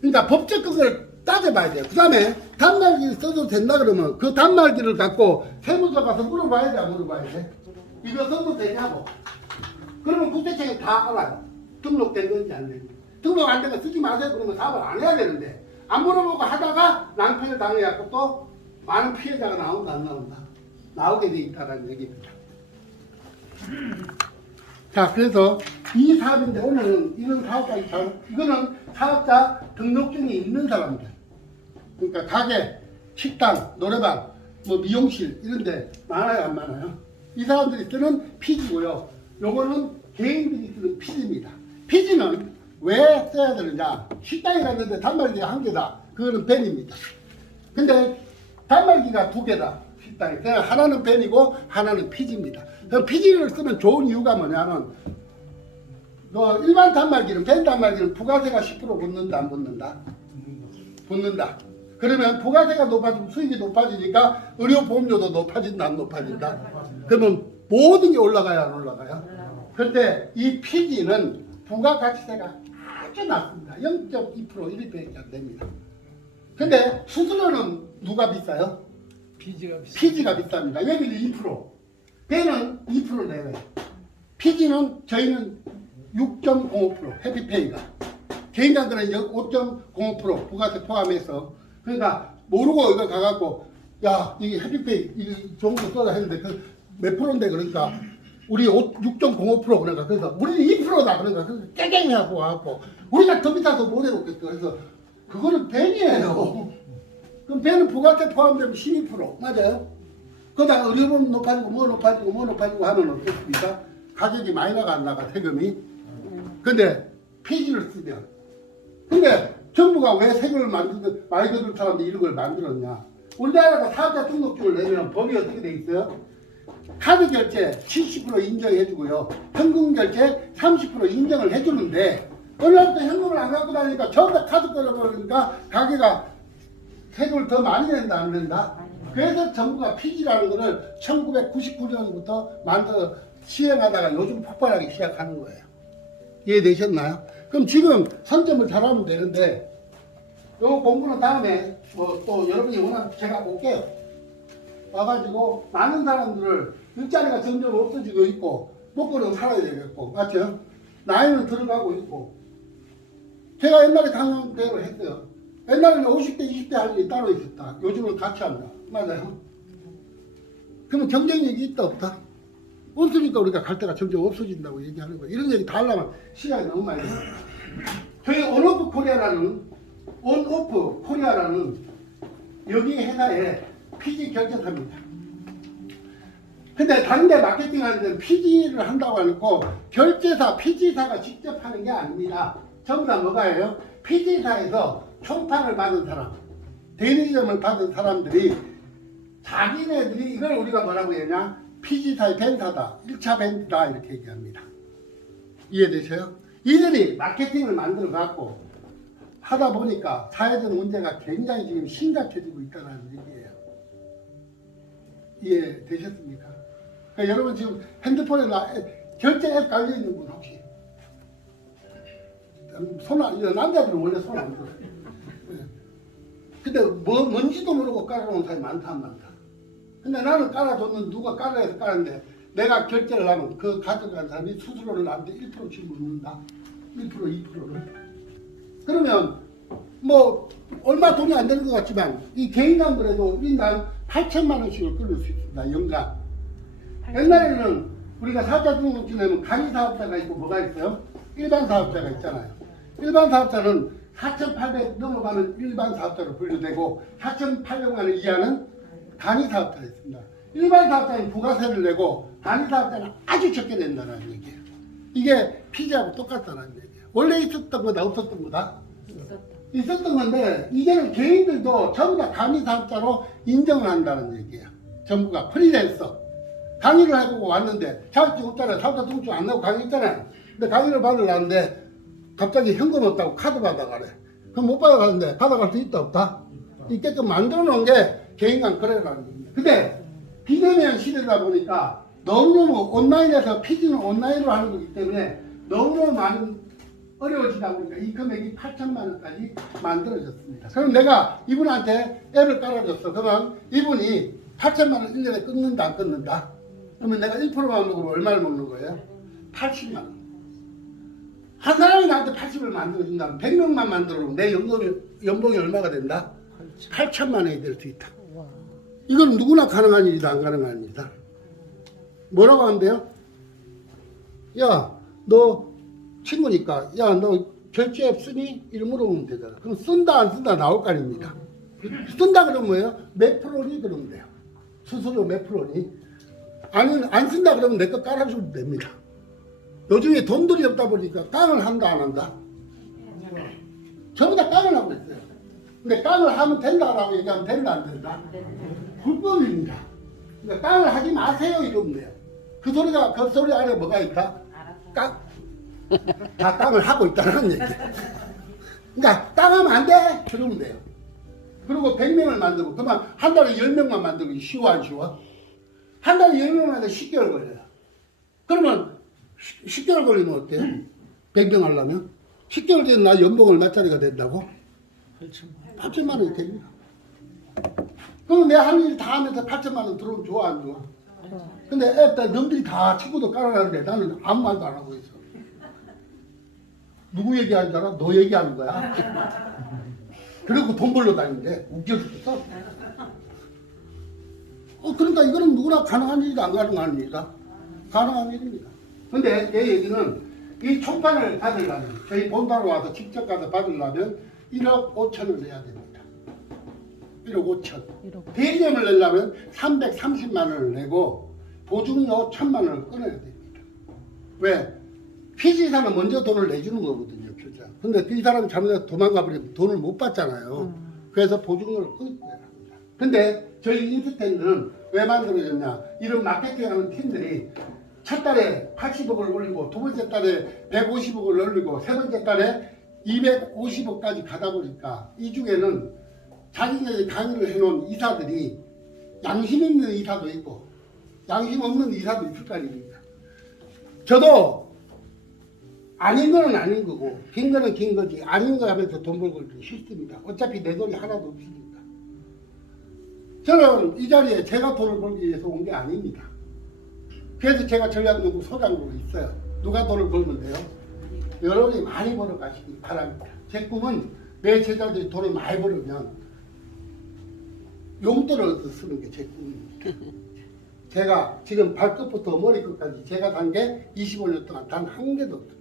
그러니까 법적 그걸 따져봐야 돼요. 그 다음에 단말기를 써도 된다 그러면 그 단말기를 갖고 세무서 가서 물어봐야 돼, 안 물어봐야 돼? 이거 써도 되냐고. 그러면 국세청이 다 알아요. 등록된 건지 안 된지. 등록 안 되면 쓰지 마세요. 그러면 사업을 안 해야 되는데 안 물어보고 하다가 낭패를 당해갖고 또 많은 피해자가 나온다, 안 나온다? 나오게 돼 있다는 얘기입니다. 자, 그래서 이 사업인데 오늘은 이런 사업자 이거는 사업자 등록증이 있는 사람들, 그러니까 가게, 식당, 노래방, 뭐 미용실 이런데 많아요, 안 많아요? 이 사람들이 쓰는 피지고요. 요거는 개인들이 쓰는 피지입니다. 피지는 왜 써야 되느냐? 식당에 갔는데 단말기가 한 개다. 그거는 벤입니다. 근데 단말기가 두 개다. 식당에. 그냥 하나는 벤이고 하나는 피지입니다. 그럼 피지를 쓰면 좋은 이유가 뭐냐면 일반 단말기는 벤 단말기는 부가세가 10% 붙는다 안 붙는다? 붙는다. 그러면 부가세가 높아지면 수익이 높아지니까 의료보험료도 높아진다 안 높아진다? 그러면 모든 게 올라가요 안 올라가요? 그런데 이 피지는 부가가치세가 아주 낮습니다. 0.2% 1%밖에 안 됩니다. 근데 수수료는 누가 비싸요? 피지가 비쌉니다. 여기는 2%. 배는 2% 내외. 피지는 저희는 6.05% 해피페이가. 개인당들은 이제 5.05% 부가세 포함해서. 그러니까 모르고 이거 가갖고 야 이게 해피페이 이거 좋은 거 써라 했는데 그 몇 프로인데 그러니까 우리 6.05% 그러니까 그래서 우리는 2%다 그러니까 깨갱이 하고 와갖고 우리가 더 비싸서 못 해먹겠어. 그래서 그거는 벤이에요. 그럼 벤은 부가세 포함되면 12% 맞아요? 그러다 의료보험 높아지고 뭐 높아지고 뭐 높아지고 하면 어떻습니까? 가격이 많이 나가 안 나가 세금이. 근데 피지를 쓰면 근데 정부가 왜 세금을 많이 거둘 사람들이 이런 걸 만들었냐? 우리나라가 사업자 등록증을 내면 법이 어떻게 돼 있어요? 카드 결제 70% 인정해주고요. 현금 결제 30% 인정을 해주는데 얼마부터 현금을 안 갖고 다니니까 전부 다 카드 걸어버리니까 가게가 세금을 더 많이 낸다 안 낸다? 그래서 정부가 피지라는 거를 1999년부터 만들어 시행하다가 요즘 폭발하기 시작하는 거예요. 이해되셨나요? 그럼 지금 선점을 잘하면 되는데 요 공부는 다음에 뭐 또 여러분이 원하면 제가 올게요. 와가지고 많은 사람들을 일자리가 점점 없어지고 있고 먹고는 살아야 되겠고 맞죠? 나이는 들어가고 있고 제가 옛날에 당연대로 했어요. 옛날에는 50대 20대 할 일이 따로 있었다. 요즘은 같이 한다. 맞아요? 그러면 경쟁력이 있다 없다? 없으니까 우리가 갈 때가 점점 없어진다고 얘기하는 거예요. 이런 얘기 다 하려면 시간이 너무 많이 들어요. 저희 온오프 코리아라는 여기 회사에 피지 결제사입니다. 근데 다른 데 마케팅 하는 데는 피지를 한다고 하고 결제사, 피지사가 직접 하는 게 아닙니다. 전부 다 뭐가예요? 피지사에서 총판을 받은 사람, 대리점을 받은 사람들이 자기네들이 이걸 우리가 뭐라고 하냐? 피지사의 벤사다, 1차 벤사다 이렇게 얘기합니다. 이해되세요? 이들이 마케팅을 만들어 갖고 하다 보니까 사회적 문제가 굉장히 지금 심각해지고 있다는 얘기예요. 이해되셨습니까? 그러니까 여러분 지금 핸드폰에 결제 앱 깔려 있는 분 혹시? 남자들은 원래 손 안 들어요. 근데 뭔지도 모르고 깔아놓은 사람이 많다 안 많다. 근데 나는 깔아줬는데 누가 깔아야 해서 깔았는데 내가 결제를 하면 그 가져간 사람이 수수료를 나한테 1%씩 묻는다. 1%, 2%를. 그러면 뭐 얼마 돈이 안 되는 것 같지만 이 개인당 그래도 인당 8천만 원씩을 끊을 수 있습니다. 연간. 옛날에는 우리가 사업자 등록증 내면 간이 사업자가 있고 뭐가 있어요? 일반 사업자가 있잖아요. 일반 사업자는 4,800 넘어가는 일반 사업자로 분류되고 4,800만 원 이하는 간이 사업자가 있습니다. 일반 사업자는 부가세를 내고 간이 사업자는 아주 적게 낸다는 얘기예요. 이게 피지하고 똑같다는 얘기예요. 원래 있었던 거다 없었던 거다? 있었던 건데 이제는 개인들도 전부 다 간이 사업자로 인정을 한다는 얘기예요. 정부가 프리랜서 강의를 해보고 왔는데 자격증 없잖아요. 사업자 등록증 안 내고 강의 있잖아요. 근데 강의를 받으려는데 갑자기 현금 없다고 카드 받아가래. 그럼 못 받아가는데 받아갈 수 있다 없다? 있게끔 만들어 놓은 게 개인간 거래라는 겁니다. 근데 비대면 시대다 보니까 너무너무 온라인에서 피지는 온라인으로 하는 거기 때문에 너무너무 많은 어려워지다 보니까 이 금액이 8천만 원까지 만들어졌습니다. 그럼 내가 이분한테 앱을 깔아줬어. 그러면 이분이 8천만 원 1년에 끊는다 안 끊는다? 그러면 내가 1%만 먹으면 얼마를 먹는 거예요? 80만 원. 한 사람이 나한테 80을 만들어준다면 100명만 만들어도 내 연봉이 얼마가 된다? 8천만 원이 될 수 있다. 이건 누구나 가능한 일이다 안 가능한 일이다. 뭐라고 하는데요? 야, 너 친구니까 야, 너 결제 없으니? 이런 물어보면 되잖아. 그럼 쓴다 안 쓴다 나올 거 아닙니까? 쓴다 그러면 뭐예요? 몇 프로니 그러면 돼요. 수수료 몇 프로니? 안 쓴다 그러면 내 거 깔아주면 됩니다. 요즘에 돈들이 없다 보니까 깡을 한다 안 한다? 전부 다 깡을 하고 있어요. 근데 깡을 하면 된다라고 얘기하면 된다 안 된다? 불법입니다. 그러니까 깡을 하지 마세요 이러면 돼요. 그 소리 안에 뭐가 있다? 깡. 다 깡을 하고 있다는 얘기예요. 그러니까 깡하면 안 돼? 그러면 돼요. 그리고 100명을 만들고 그만 한 달에 10명만 만들고 쉬워 안 쉬워? 한 달에 10명만 해도 10개월 걸려요. 그러면 10개월 걸리면 어때요? 100명 하려면? 10개월 되면 나 연봉 얼마짜리가 된다고? 8천만 원이 됩니다. 그럼 내 할 일 다 하면서 8천만 원 들어오면 좋아 안 좋아? 근데 너희들이 다 친구도 깔아가는데 나는 아무 말도 안 하고 있어. 누구 얘기하는 줄 알아? 너 얘기하는 거야. 그리고 돈 벌러 다니는데 웃겨 죽겠어. 그러니까 이거는 누구나 가능한 일이다 안 가능한 일이다? 가능한 일입니다. 근데 내 얘기는 이 총판을 받으려면 저희 본사로 와서 직접 가서 받으려면 1억 5천을 내야 됩니다. 1억 5천. 대리점을 내려면 330만 원을 내고 보증료 1,000만 원을 끊어야 됩니다. 왜? 피지사는 먼저 돈을 내주는 거거든요. 표자. 근데 이 사람이 잘못해서 도망가 버리면 돈을 못 받잖아요. 그래서 보증료를 끊어야 합니다. 근데 저희 인스텐트는 왜 만들어졌냐? 이런 마케팅하는 팀들이 첫 달에 80억을 올리고 두 번째 달에 150억을 올리고 세 번째 달에 250억까지 가다 보니까 이 중에는 자기네들이 강의를 해놓은 이사들이 양심 있는 이사도 있고 양심 없는 이사도 있을 거 아닙니까? 저도 아닌 거는 아닌 거고 긴 거는 긴 거지 아닌 거 하면서 돈 벌고 싫습니다. 어차피 내 돈이 하나도 없으니까. 저는 이 자리에 제가 돈을 벌기 위해서 온 게 아닙니다. 그래서 제가 전략연구 소장으로 있어요. 누가 돈을 벌면 돼요? 여러분이 많이 벌어 가시기 바랍니다. 제 꿈은 내 제자들이 돈을 많이 벌으면 용돈을 얻어 쓰는 게 제 꿈입니다. 제가 지금 발끝부터 머리끝까지 제가 산 게 25년 동안 단 한 개도 없습니다.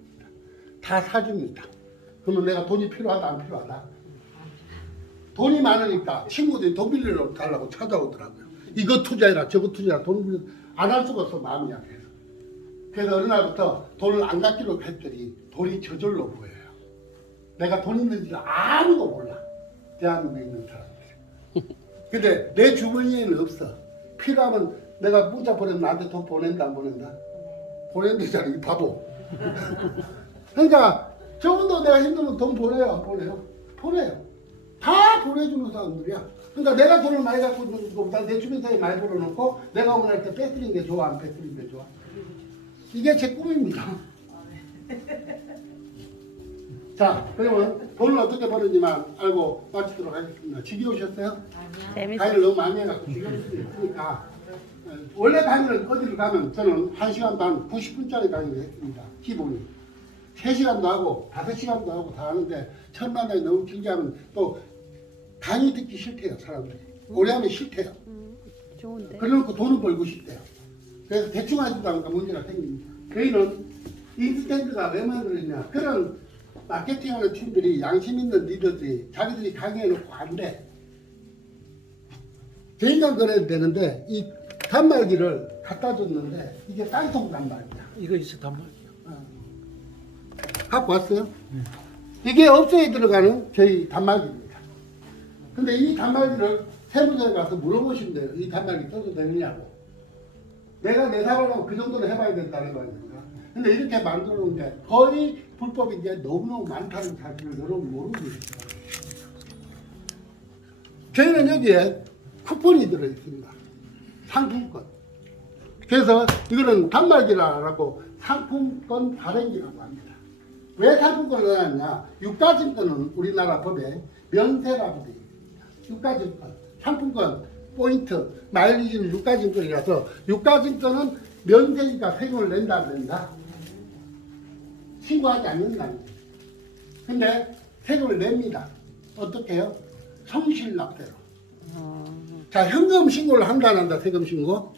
다 사줍니다. 그러면 내가 돈이 필요하다 안 필요하다? 돈이 많으니까 친구들이 돈 빌리러 달라고 찾아오더라고요. 이거 투자해라 저거 투자해라 돈 빌려 안 할 수가 없어 마음이 약해서. 그래서 어느 날부터 돈을 안 갖기로 했더니 돈이 저절로 보여요. 내가 돈 있는 줄 아무도 몰라. 대한민국에 있는 사람들. 근데 내 주머니에는 없어. 필요하면 내가 문자 보내면 나한테 돈 보낸다 안 보낸다? 보낸다잖아 이 바보. 그러니까 저분도 내가 힘들면 돈 보내요 안 보내요? 보내요. 다 보내주는 사람들이야. 그러니까 내가 돈을 많이 갖고 있는 것보다 내 주변 사람이 많이 벌어놓고 내가 원할 때 뺏기는 게 좋아 안 뺏기는 게 좋아? 이게 제 꿈입니다. 자 그러면 돈을 어떻게 버는지만 알고 마치도록 하겠습니다. 지겨우셨어요? 강의를 너무 많이 해갖고 지겨울 수도 있으니까 원래 강의를 어디를 가면 저는 1시간 반 90분짜리 강의를 했습니다. 기본이 3시간도 하고 5시간도 하고 다 하는데 첫 만남이 너무 길게 하면 또 강의 듣기 싫대요 사람들이. 오래 하면 싫대요. 좋은데. 그래놓고 돈을 벌고 싶대요. 그래서 대충 하지도 않으니까 문제가 생깁니다. 저희는 인스텐트가 왜 만들었냐? 그런 마케팅하는 팀들이 양심 있는 리더들이 자기들이 강의해놓고 안 돼. 저희가 그래도 되는데 이 단말기를 갖다 줬는데 이게 깡통 단말기야. 이거 있어 단말이야. 갖고 왔어요? 이게 업소에 들어가는 저희 단말기입니다. 근데 이 단말기를 세무서에 가서 물어보시면 돼요. 이 단말기 써도 되느냐고. 내가 내 사업을 하고 그 정도는 해봐야 된다는 거 아닙니까? 근데 이렇게 만들어 놓은데 거의 불법인 게 너무너무 많다는 사실을 여러분 모르고 계십니다. 저희는 여기에 쿠폰이 들어있습니다. 상품권. 그래서 이거는 단말기라고 상품권 발행기라고 합니다. 왜 상품권을 넣었냐? 유가증권은 우리나라 법에 면세라고 되어 있습니다. 유가증권, 상품권, 포인트, 마일리지는 유가증권이라서 유가증권은 면세니까 세금을 낸다 안 낸다? 신고하지 않는다는 거예요. 근데 세금을 냅니다. 어떻게 해요? 성실납세로. 자, 현금 신고를 한다 안 한다 세금 신고?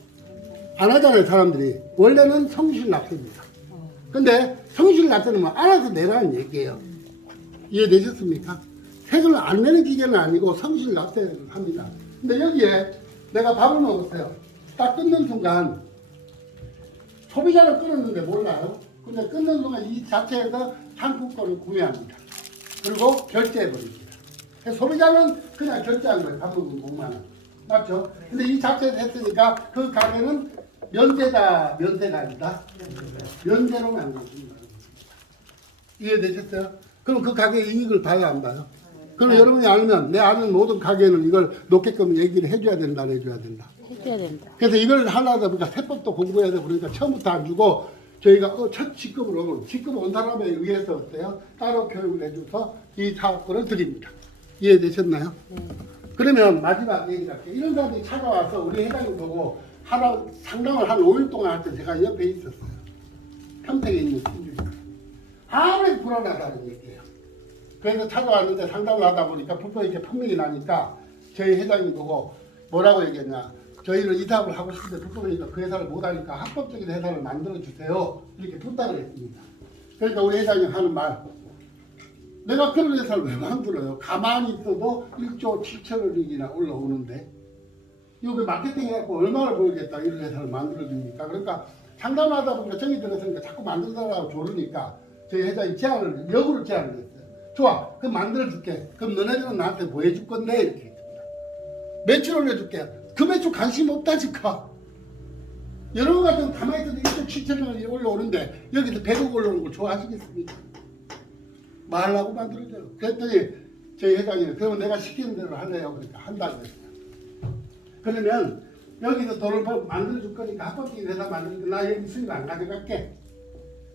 안 하잖아요 사람들이. 원래는 성실납세입니다. 근데 성실납세는 뭐 알아서 내라는 얘기예요. 이해되셨습니까? 색을 안 내는 기계는 아니고 성실 납세를 합니다. 근데 여기에 내가 밥을 먹었어요. 딱 끊는 순간 소비자를 끊었는데 몰라요. 근데 끊는 순간 이 자체에서 상품권을 구매합니다. 그리고 결제해버립니다. 소비자는 그냥 결제한 거예요. 밥 먹은 6만 원. 맞죠? 근데 이 자체에서 했으니까 그 가게는 면세다, 면세가 아니다. 면세로 만들어줍니다. 이해되셨어요? 그럼 그 가게의 이익을 봐야 안 봐요? 그럼 여러분이 알면 내 아는 모든 가게는 이걸 놓게끔 얘기를 해줘야 된다, 안 해줘야 된다. 해줘야 된다. 그래서 이걸 하려다 보니까 세법도 공부해야 되고 그러니까 처음부터 안 주고 저희가 첫 직급으로 직급 온 사람에 의해서 어때요? 따로 교육을 해줘서 이 사업권을 드립니다. 이해되셨나요? 그러면 마지막 얘기를 할게요. 이런 사람들이 찾아와서 우리 회장님 보고 하나 상담을 한 5일 동안 할 때 제가 옆에 있었어요. 평택에 있는 신주니까. 아무리 불안하다는 얘기예요. 그래서 찾아왔는데 상담을 하다 보니까 불법 이렇게 판명이 나니까 저희 회장님 보고 뭐라고 얘기했냐. 저희는 이 사업을 하고 싶은데 불법이니까 그 회사를 못하니까 합법적인 회사를 만들어주세요. 이렇게 부탁을 했습니다. 그러니까 우리 회장님 하는 말. 내가 그런 회사를 왜 만들어요? 가만히 있어도 1조 7천억이나 올라오는데 이거 마케팅 해갖고 얼마를 벌겠다 이런 회사를 만들어줍니까? 그러니까 상담하다 보니까 정이 들었으니까 자꾸 만들어달라고 조르니까 저희 회장이 역으로 제안을 했어요. 좋아, 그럼 만들어줄게. 그럼 너네들은 나한테 뭐 해줄 건데? 이렇게 했습니다. 매출 올려줄게. 그 매출 관심 없다니까. 여러분 같은 가만히 있어도 1조 7천억이 올라오는데 여기서 100억 올라오는 걸 좋아하시겠습니까? 말라고 만들어줘요. 그랬더니 저희 회장님이 그러면 내가 시키는 대로 할래요. 그러니까 한다고 했어요. 그러면 여기서 돈을 만들어줄 거니까 합법적인 회사 만들어줄 나 여기 수입을 안 가져갈게.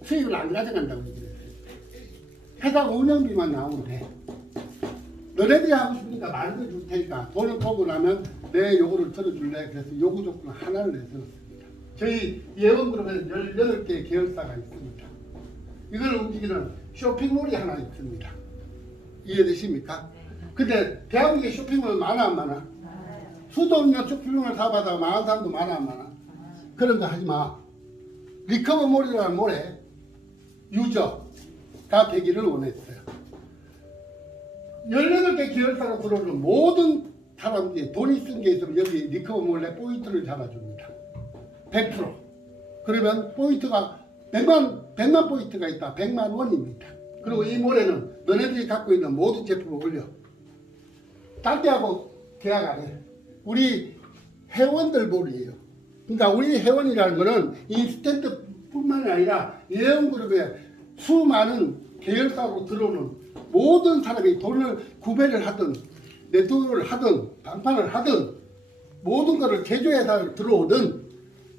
수입을 안 가져간다고 얘기했어요. 회사 운영비만 나오면 돼. 너네들이 하고 싶으니까 만들어줄 테니까 돈을 보고 나면 내 요구를 들어줄래. 그래서 요구 조건 하나를 내세웠습니다. 저희 예원그룹에는 18개의 계열사가 있습니다. 이걸 움직이는 쇼핑몰이 하나 있습니다. 이해되십니까? 근데 대한민국에 쇼핑몰 많아 안 많아? 수도 없는 쇼핑몰을 사봐도 많은 사람도 많아 안 많아? 그런 거 하지 마. 리커버몰이라는 몰에 유저가 되기를 원했어요. 18개 계열사로 들어오는 모든 사람들이 돈이 쓴 게 있으면 여기 리커버몰에 포인트를 잡아줍니다. 100%. 그러면 포인트가 100만 포인트가 있다. 100만 원입니다. 그리고 이 몰에는 너네들이 갖고 있는 모든 제품을 올려. 딴 데하고 계약 안 해. 우리 회원들 몰이에요. 그러니까 우리 회원이라는 거는 인스턴트뿐만 아니라 예원그룹에 수많은 계열사로 들어오는 모든 사람이 돈을 구매를 하든 네트워크를 하든 방판을 하든 모든 것을 제조회사를 들어오든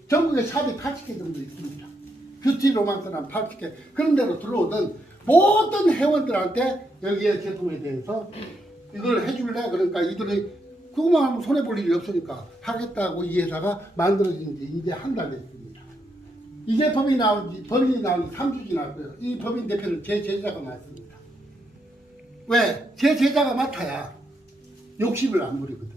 전국에 샵이 80개 정도 있습니다. 뷰티 로망스나 80개 그런 데로 들어오던 모든 회원들한테 여기에 제품에 대해서 이걸 해줄래? 그러니까 이들이 그거만 하면 손해볼 일이 없으니까 하겠다고 이 회사가 만들어진 지 이제 한 달 됐습니다. 이제 법인이 나온 지 3주 지났고요. 이 법인 대표는 제 제자가 맡습니다. 왜? 제 제자가 맡아야 욕심을 안 부리거든요.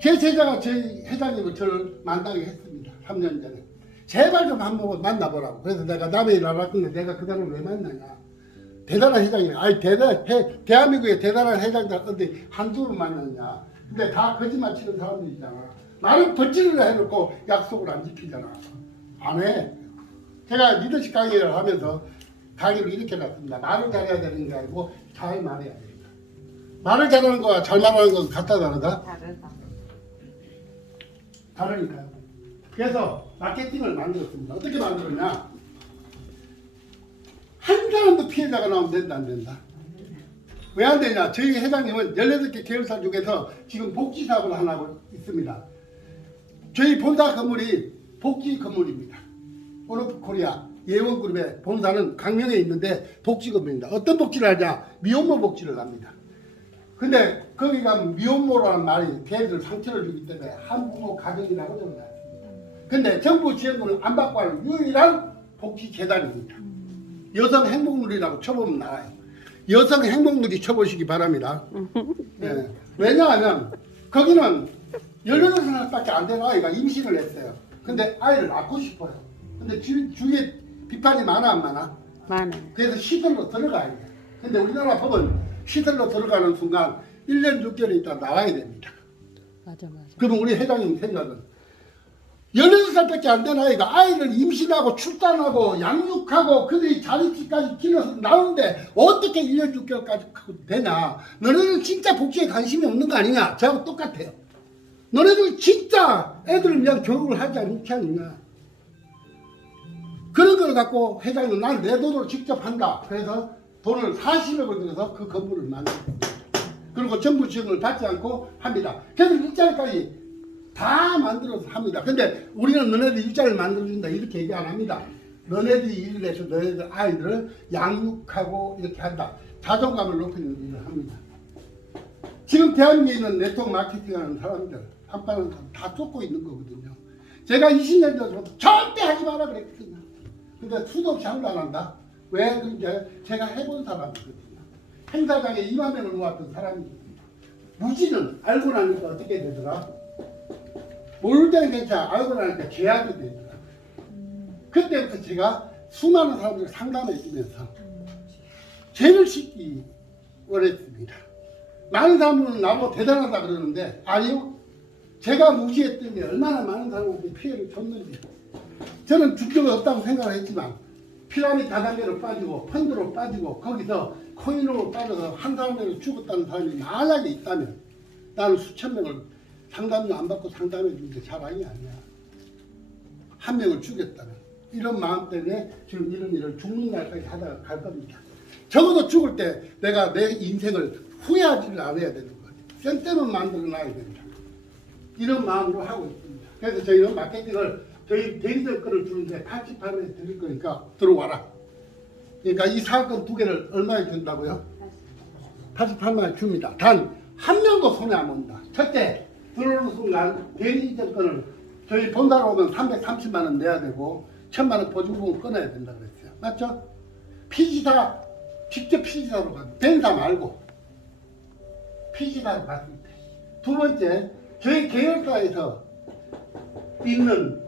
제 제자가 저희 회장님을 저를 만나게 했습니다. 3년 전에. 제발 좀 한번 만나보라고. 그래서 내가 남의 일 알았는데 내가 그 사람을 왜 만나냐. 대단한 회장이네. 아니, 대한민국의 대단한 회장들 어디 한두 번 만났냐. 근데 다 거짓말 치는 사람들이잖아. 말은 번지를 해놓고 약속을 안 지키잖아. 안 해. 제가 리더십 강의를 하면서 강의를 이렇게 놨습니다. 말을 잘해야 되는 게 아니고 잘 말해야 됩니다. 말을 잘하는 거와 잘 말하는 건 같다 다르다? 다르니까요. 그래서 마케팅을 만들었습니다. 어떻게 만들었냐? 한 사람도 피해자가 나오면 된다 안 된다? 왜 안 되냐? 저희 회장님은 18개 계열사 중에서 지금 복지 사업을 하나 하고 있습니다. 저희 본사 건물이 복지 건물입니다. 오너프코리아 예원그룹의 본사는 강명에 있는데 복지 건물입니다. 어떤 복지를 하냐? 미혼모 복지를 합니다. 근데 거기 가면 미혼모라는 말이 걔들 상처를 주기 때문에 한부모 가정이라고 적어놨습니다. 근데 정부 지원금을 안 받고 하는 유일한 복지재단입니다. 여성행복누리라고 쳐보면 나와요. 여성행복누리 쳐보시기 바랍니다. 네. 왜냐하면 거기는 18살밖에 안 되는 아이가 임신을 했어요. 근데 아이를 낳고 싶어요. 근데 주위에 비판이 많아 안 많아? 많아요. 그래서 시설로 들어가야 돼요. 근데 우리나라 법은 시설로 들어가는 순간 1년 6개월 있다 나와야 됩니다. 맞아. 그러면 우리 회장님 생각은 16살밖에 안 된 아이가 아이를 임신하고 출산하고 양육하고 그들이 자립시까지 길러서 나오는데 어떻게 1년 6개월까지 되냐. 너네는 진짜 복지에 관심이 없는 거 아니냐. 저하고 똑같아요. 너네들 진짜 애들을 위한 교육을 하지 않지 않느냐. 그런 걸 갖고 회장님 난 내 돈으로 직접 한다. 그래서 돈을 40억을 들여서 그 건물을 만듭니다. 그리고 정부 지원을 받지 않고 합니다. 그래서 일자리까지 다 만들어서 합니다. 근데 우리는 너네들 일자리를 만들어준다 이렇게 얘기 안 합니다. 너네들이 일을 해서 너네들 아이들을 양육하고 이렇게 한다. 자존감을 높이는 일을 합니다. 지금 대한민국에 있는 네트워크 마케팅하는 사람들 한판은 다 쫓고 있는 거거든요. 제가 20년 전부터 절대 하지 마라 그랬거든요. 근데 수도 없이 한도 안 한다. 왜? 그러니까 제가 해본 사람이거든요. 행사장에 2만 명을 모았던 사람입니다. 무지는 알고 나니까 어떻게 되더라? 모를 때는 괜찮아. 알고 나니까 제약이 되더라. 그때부터 제가 수많은 사람들을 상담해 주면서 죄를 씻기 원했습니다. 많은 사람들은 나보고 대단하다 그러는데 아니요. 제가 무지했더니 얼마나 많은 사람한테 피해를 줬는지. 저는 중독이 없다고 생각을 했지만 피라미드 다단계로 빠지고 펀드로 빠지고 거기서 코인으로 빠져서 한 사람에게 죽었다는 사람이 만약에 있다면 나는 수천 명을 상담도 안 받고 상담해 주는데 자랑이 아니야. 한 명을 죽였다면 이런 마음 때문에 지금 이런 일을 죽는 날까지 하다가 갈 겁니다. 적어도 죽을 때 내가 내 인생을 후회하지를 않아야 되는 거예요. 센때만 만들어 놔야 된다. 이런 마음으로 하고 있습니다. 그래서 저희는 마케팅을 저희 대리점 거를 주는데 88원에 드릴 거니까 들어와라. 그러니까 이 사건 두 개를 얼마에 준다고요? 88만 원 줍니다. 단 한 명도 손해 안 봅니다. 첫째, 들어오는 순간 대리점 거는 저희 본사로 오면 330만 원 내야 되고 1000만 원 보증금을 끊어야 된다 그랬어요. 맞죠? 피지사, 직접 피지사로 가요. 벤사 말고 피지사로 갔을 때. 두 번째, 저희 계열사에서 있는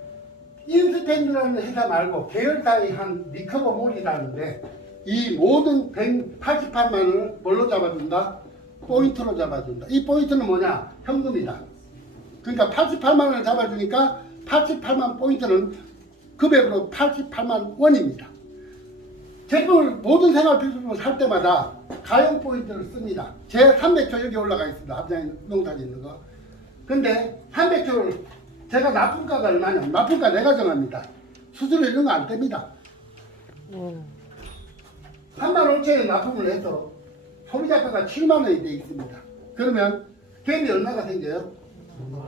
인스텐드라는 회사 말고 계열사의 한 리커버몰이라는데 이 모든 188만 원을 뭘로 잡아준다? 포인트로 잡아준다. 이 포인트는 뭐냐? 현금이다. 그러니까 88만 원을 잡아주니까 88만 포인트는 금액으로 88만 원입니다. 제품을 모든 생활 필수품을 살 때마다 가용 포인트를 씁니다. 제 300조 여기 올라가 있습니다. 앞장에 농사지 있는 거. 근데 300조를 제가 납품가가 얼마냐? 납품가 내가 정합니다. 수수료 이런 거 안 뗍니다. 35,000원 납품을 해서 소비자가가 7만 원이 되어 있습니다. 그러면 갭이 얼마가 생겨요?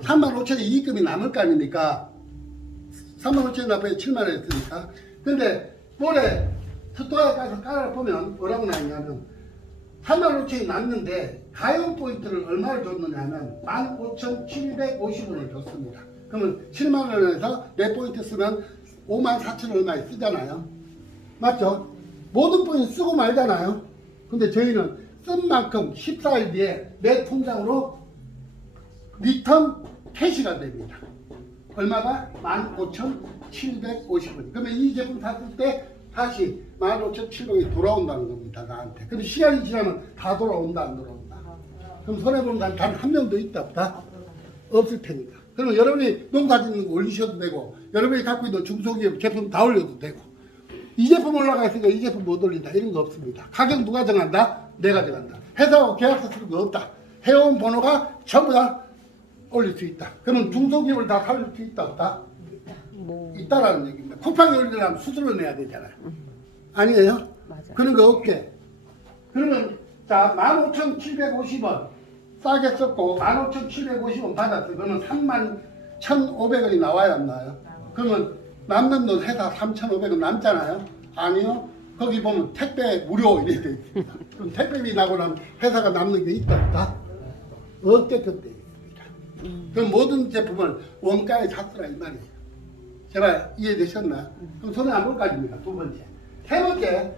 35,000원 이익금이 남을 거 아닙니까? 35,000원 납품에 7만 원 했으니까. 근데 올해 스토어에 가서 깔아보면 뭐라고 나있냐면 35,000원이 남는데 가용 포인트를 얼마를 줬느냐면 15,750원을 줬습니다. 그러면 7만 원에서 내 포인트 쓰면 54,000원 얼마에 쓰잖아요. 맞죠? 모든 포인트 쓰고 말잖아요. 근데 저희는 쓴 만큼 14일 뒤에 내 통장으로 리턴 캐시가 됩니다. 얼마가? 15,750원. 그러면 이 제품 샀을 때 다시 15,700원이 돌아온다는 겁니다. 나한테. 근데 시간이 지나면 다 돌아온다 안 돌아온다. 그럼 손해보는 사람 단 한 명도 있다 없다? 없을 테니까. 그러면 여러분이 농사 짓는 거 올리셔도 되고 여러분이 갖고 있는 중소기업 제품 다 올려도 되고 이 제품 올라가 있으니까 이 제품 못 올린다 이런 거 없습니다. 가격 누가 정한다? 내가 정한다. 회사하고 계약서 쓰는 거 없다. 회원 번호가 전부 다 올릴 수 있다. 그러면 중소기업을 다 살릴 수 있다 없다? 있다라는 얘기입니다. 쿠팡이 올리려면 수수료 내야 되잖아요. 아니에요? 맞아. 그런 거 없게. 그러면 자 15,750원 싸게 썼고 15,750원 받았어요. 그러면 31,500원이 나와야 안 나와요? 그러면 남는 돈 회사 3,500원 남잖아요? 아니요. 거기 보면 택배 무료 이렇게 돼 있습니다. 그럼 택배비 나고 나면 회사가 남는 게 있다 없다? 없게끔 돼 있습니다. 그럼 모든 제품을 원가에 샀으라 이 말이에요. 제발 이해되셨나요? 그럼 손해 안 볼 거 아닙니까? 두 번째. 세 번째,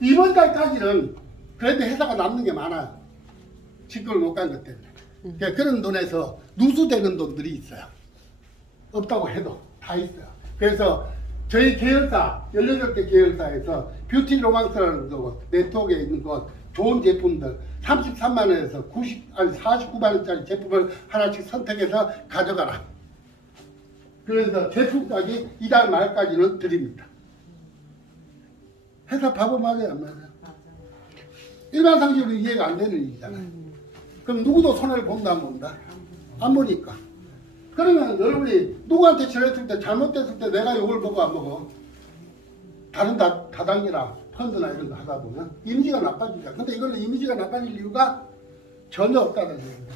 이번 달까지는 그래도 회사가 남는 게 많아요. 직구를 못 간 것 때문에. 그러니까 그런 돈에서 누수되는 돈들이 있어요. 없다고 해도 다 있어요. 그래서 저희 계열사 18개 계열사에서 뷰티 로망스라는 곳, 네트워크에 있는 곳 좋은 제품들 33만 원에서 49만 원짜리 제품을 하나씩 선택해서 가져가라. 그래서 제품까지 이달 말까지는 드립니다. 회사 밥은 맞아요, 안 맞아요? 일반 상식으로 이해가 안 되는 일이잖아요. 그럼 누구도 손해를 본다 안 본다? 안 보니까. 그러면 여러분이 누구한테 전했을 때 잘못됐을 때 내가 욕을 먹어 안 먹어? 다른 다단계나 펀드나 이런 거 하다 보면 이미지가 나빠지죠. 근데 이거는 이미지가 나빠질 이유가 전혀 없다는 얘기입니다.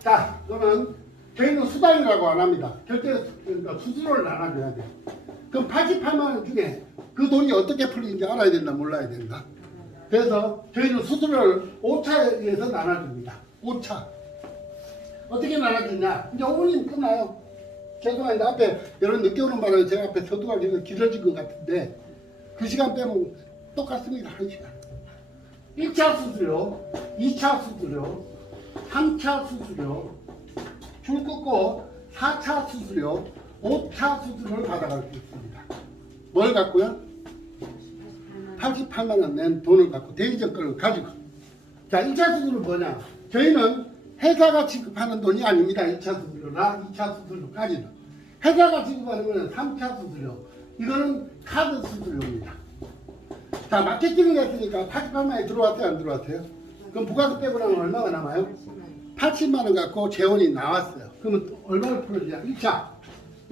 자, 그러면 저희는 수당이라고 안 합니다. 그러니까 수수료를 나눠줘야 돼요. 그럼 88만 원 중에 그 돈이 어떻게 풀리는지 알아야 된다, 몰라야 된다. 그래서 저희는 수수료를 5차에 의해서 나눠줍니다. 5차. 어떻게 나눠주냐? 이제 5분이면 끝나요. 죄송한데 앞에 여러분 늦게 오는 바람에 제가 앞에 서두가 길어진 것 같은데 그 시간 빼면 똑같습니다. 1시간. 1차 수수료, 2차 수수료, 3차 수수료, 줄 끊고 4차 수수료, 5차 수수료를 받아갈 수 있습니다. 뭘 갖고요? 88만 원 낸 돈을 갖고 대리점 거를 가지고. 자, 1차 수수료는 뭐냐? 저희는 회사가 지급하는 돈이 아닙니다. 1차 수수료나 2차 수수료까지는. 회사가 지급하는 거는 3차 수수료. 이거는 카드 수수료입니다. 자, 마케팅을 했으니까 88만 원이 들어왔어요, 안 들어왔어요? 그럼 부가세 빼고 나면 얼마가 남아요? 80만 원 갖고 재원이 나왔어요. 그러면 얼마를 풀어주냐? 1차.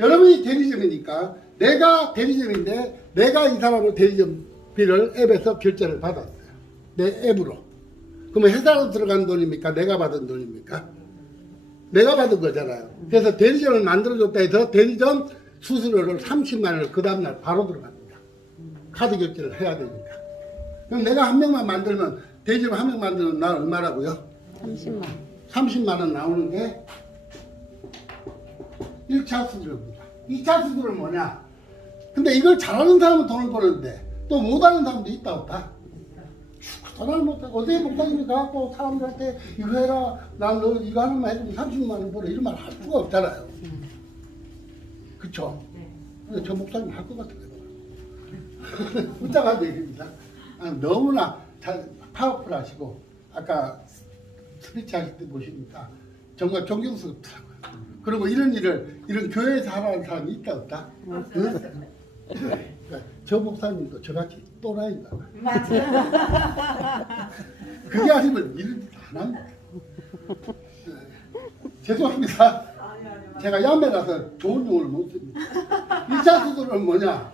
여러분이 대리점이니까 내가 대리점인데 내가 이 사람을 대리점비를 앱에서 결제를 받았어요. 내 앱으로. 그러면 회사로 들어간 돈입니까? 내가 받은 돈입니까? 내가 받은 거잖아요. 그래서 대리점을 만들어줬다 해서 대리점 수수료를 30만 원을 그 다음날 바로 들어갑니다. 카드 결제를 해야 되니까. 그럼 내가 한 명만 만들면 대리점 한 명 만들면 나 얼마라고요? 30만. 30만 원 나오는 게 1차 수수료입니다. 2차 수수료는 뭐냐? 근데 이걸 잘하는 사람은 돈을 버는데 또 못하는 사람도 있다 없다? 전화를 못하고 어디 목사님이 가갖고 사람들한테 이거 해라, 난 너 이거 하나만 해주면 30만 원 벌어 이런 말 할 수가 없잖아요. 그쵸? 근데 저 목사님 할 것 같아요. 웃자가 얘기입니다. 너무나 잘 파워풀하시고 아까 스피치 하실 때 보시니까 정말 존경스럽더라고요. 그리고 이런 일을 이런 교회에서 하라는 사람이 있다 없다? 응? 그러니까 저 목사님도 저같이 또라이인가 봐요. 맞아요. 그게 아니면 일을 안 합니다. 죄송합니다. 제가 야매라서 좋은 용어를 못 씁니다. 1차 수술은 뭐냐?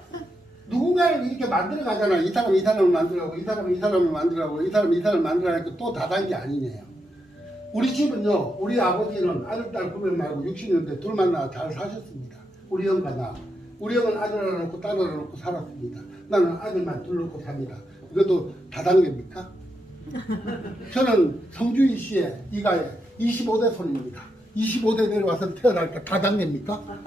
누군가를 이렇게 만들어 가잖아. 이 사람을 만들어가고, 이 사람을 만들어가고, 이 사람을 만들어가니까 또 다단계 아니네요. 우리 집은요, 우리 아버지는 아들, 딸 구별 말고 60년대 둘 만나 잘 사셨습니다. 우리 형과 나. 우리 형은 아들 하나 놓고 딸 하나 놓고 살았습니다. 나는 아들만 둘 놓고 삽니다. 이것도 다단계입니까? 저는 성주희 씨의 이가에 25대 손입니다. 25대 내려와서 태어날까 다단계입니까?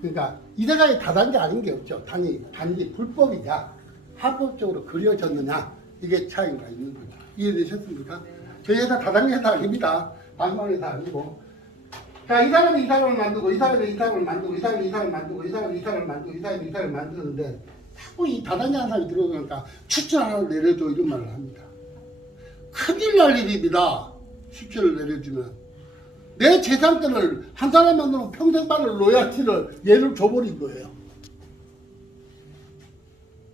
그러니까 이래가의 다단계 아닌 게 없죠. 단지 불법이냐 합법적으로 그려졌느냐 이게 차이가 있는 거죠. 이해되셨습니까? 저희 회사 다단계 회사 아닙니다. 방만 회사 아니고. 자, 이 사람이 이 사람을 만들고, 이 사람이 이 사람을 만들고, 이 사람이 이 사람을 만들고, 이 사람이 이 사람을 만들고, 이 사람이 이 사람을 만드는데 자꾸 이 다단계 한 사람이 들어오니까 추천 하나 내려줘 이런 말을 합니다. 큰일 날 일입니다. 추천을 내려주면. 내 재산권을 한 사람 만들면 평생 받을 로얄티를 얘를 줘버린 거예요.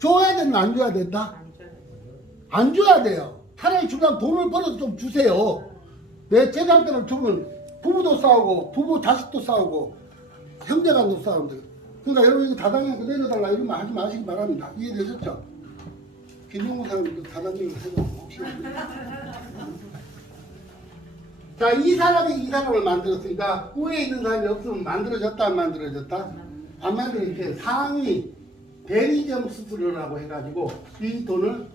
줘야 된다, 안 줘야 된다? 안 줘야 돼요. 차라리 주면 돈을 벌어서 좀 주세요. 내 재산권을 주면 부부도 싸우고, 부부 자식도 싸우고, 형제간도 싸우는데. 그러니까 여러분 이거 다단계에서 내려달라 이런 말 하지 마시기 바랍니다. 이해되셨죠? 김용호 사람도 다단계를 해도 혹시. 자, 이 사람이 이 사람을 만들었으니까 위에 있는 사람이 없으면 만들어졌다 안 만들어졌다? 안 만들어졌는데 상위 대리점 수수료라고 해가지고 이 돈을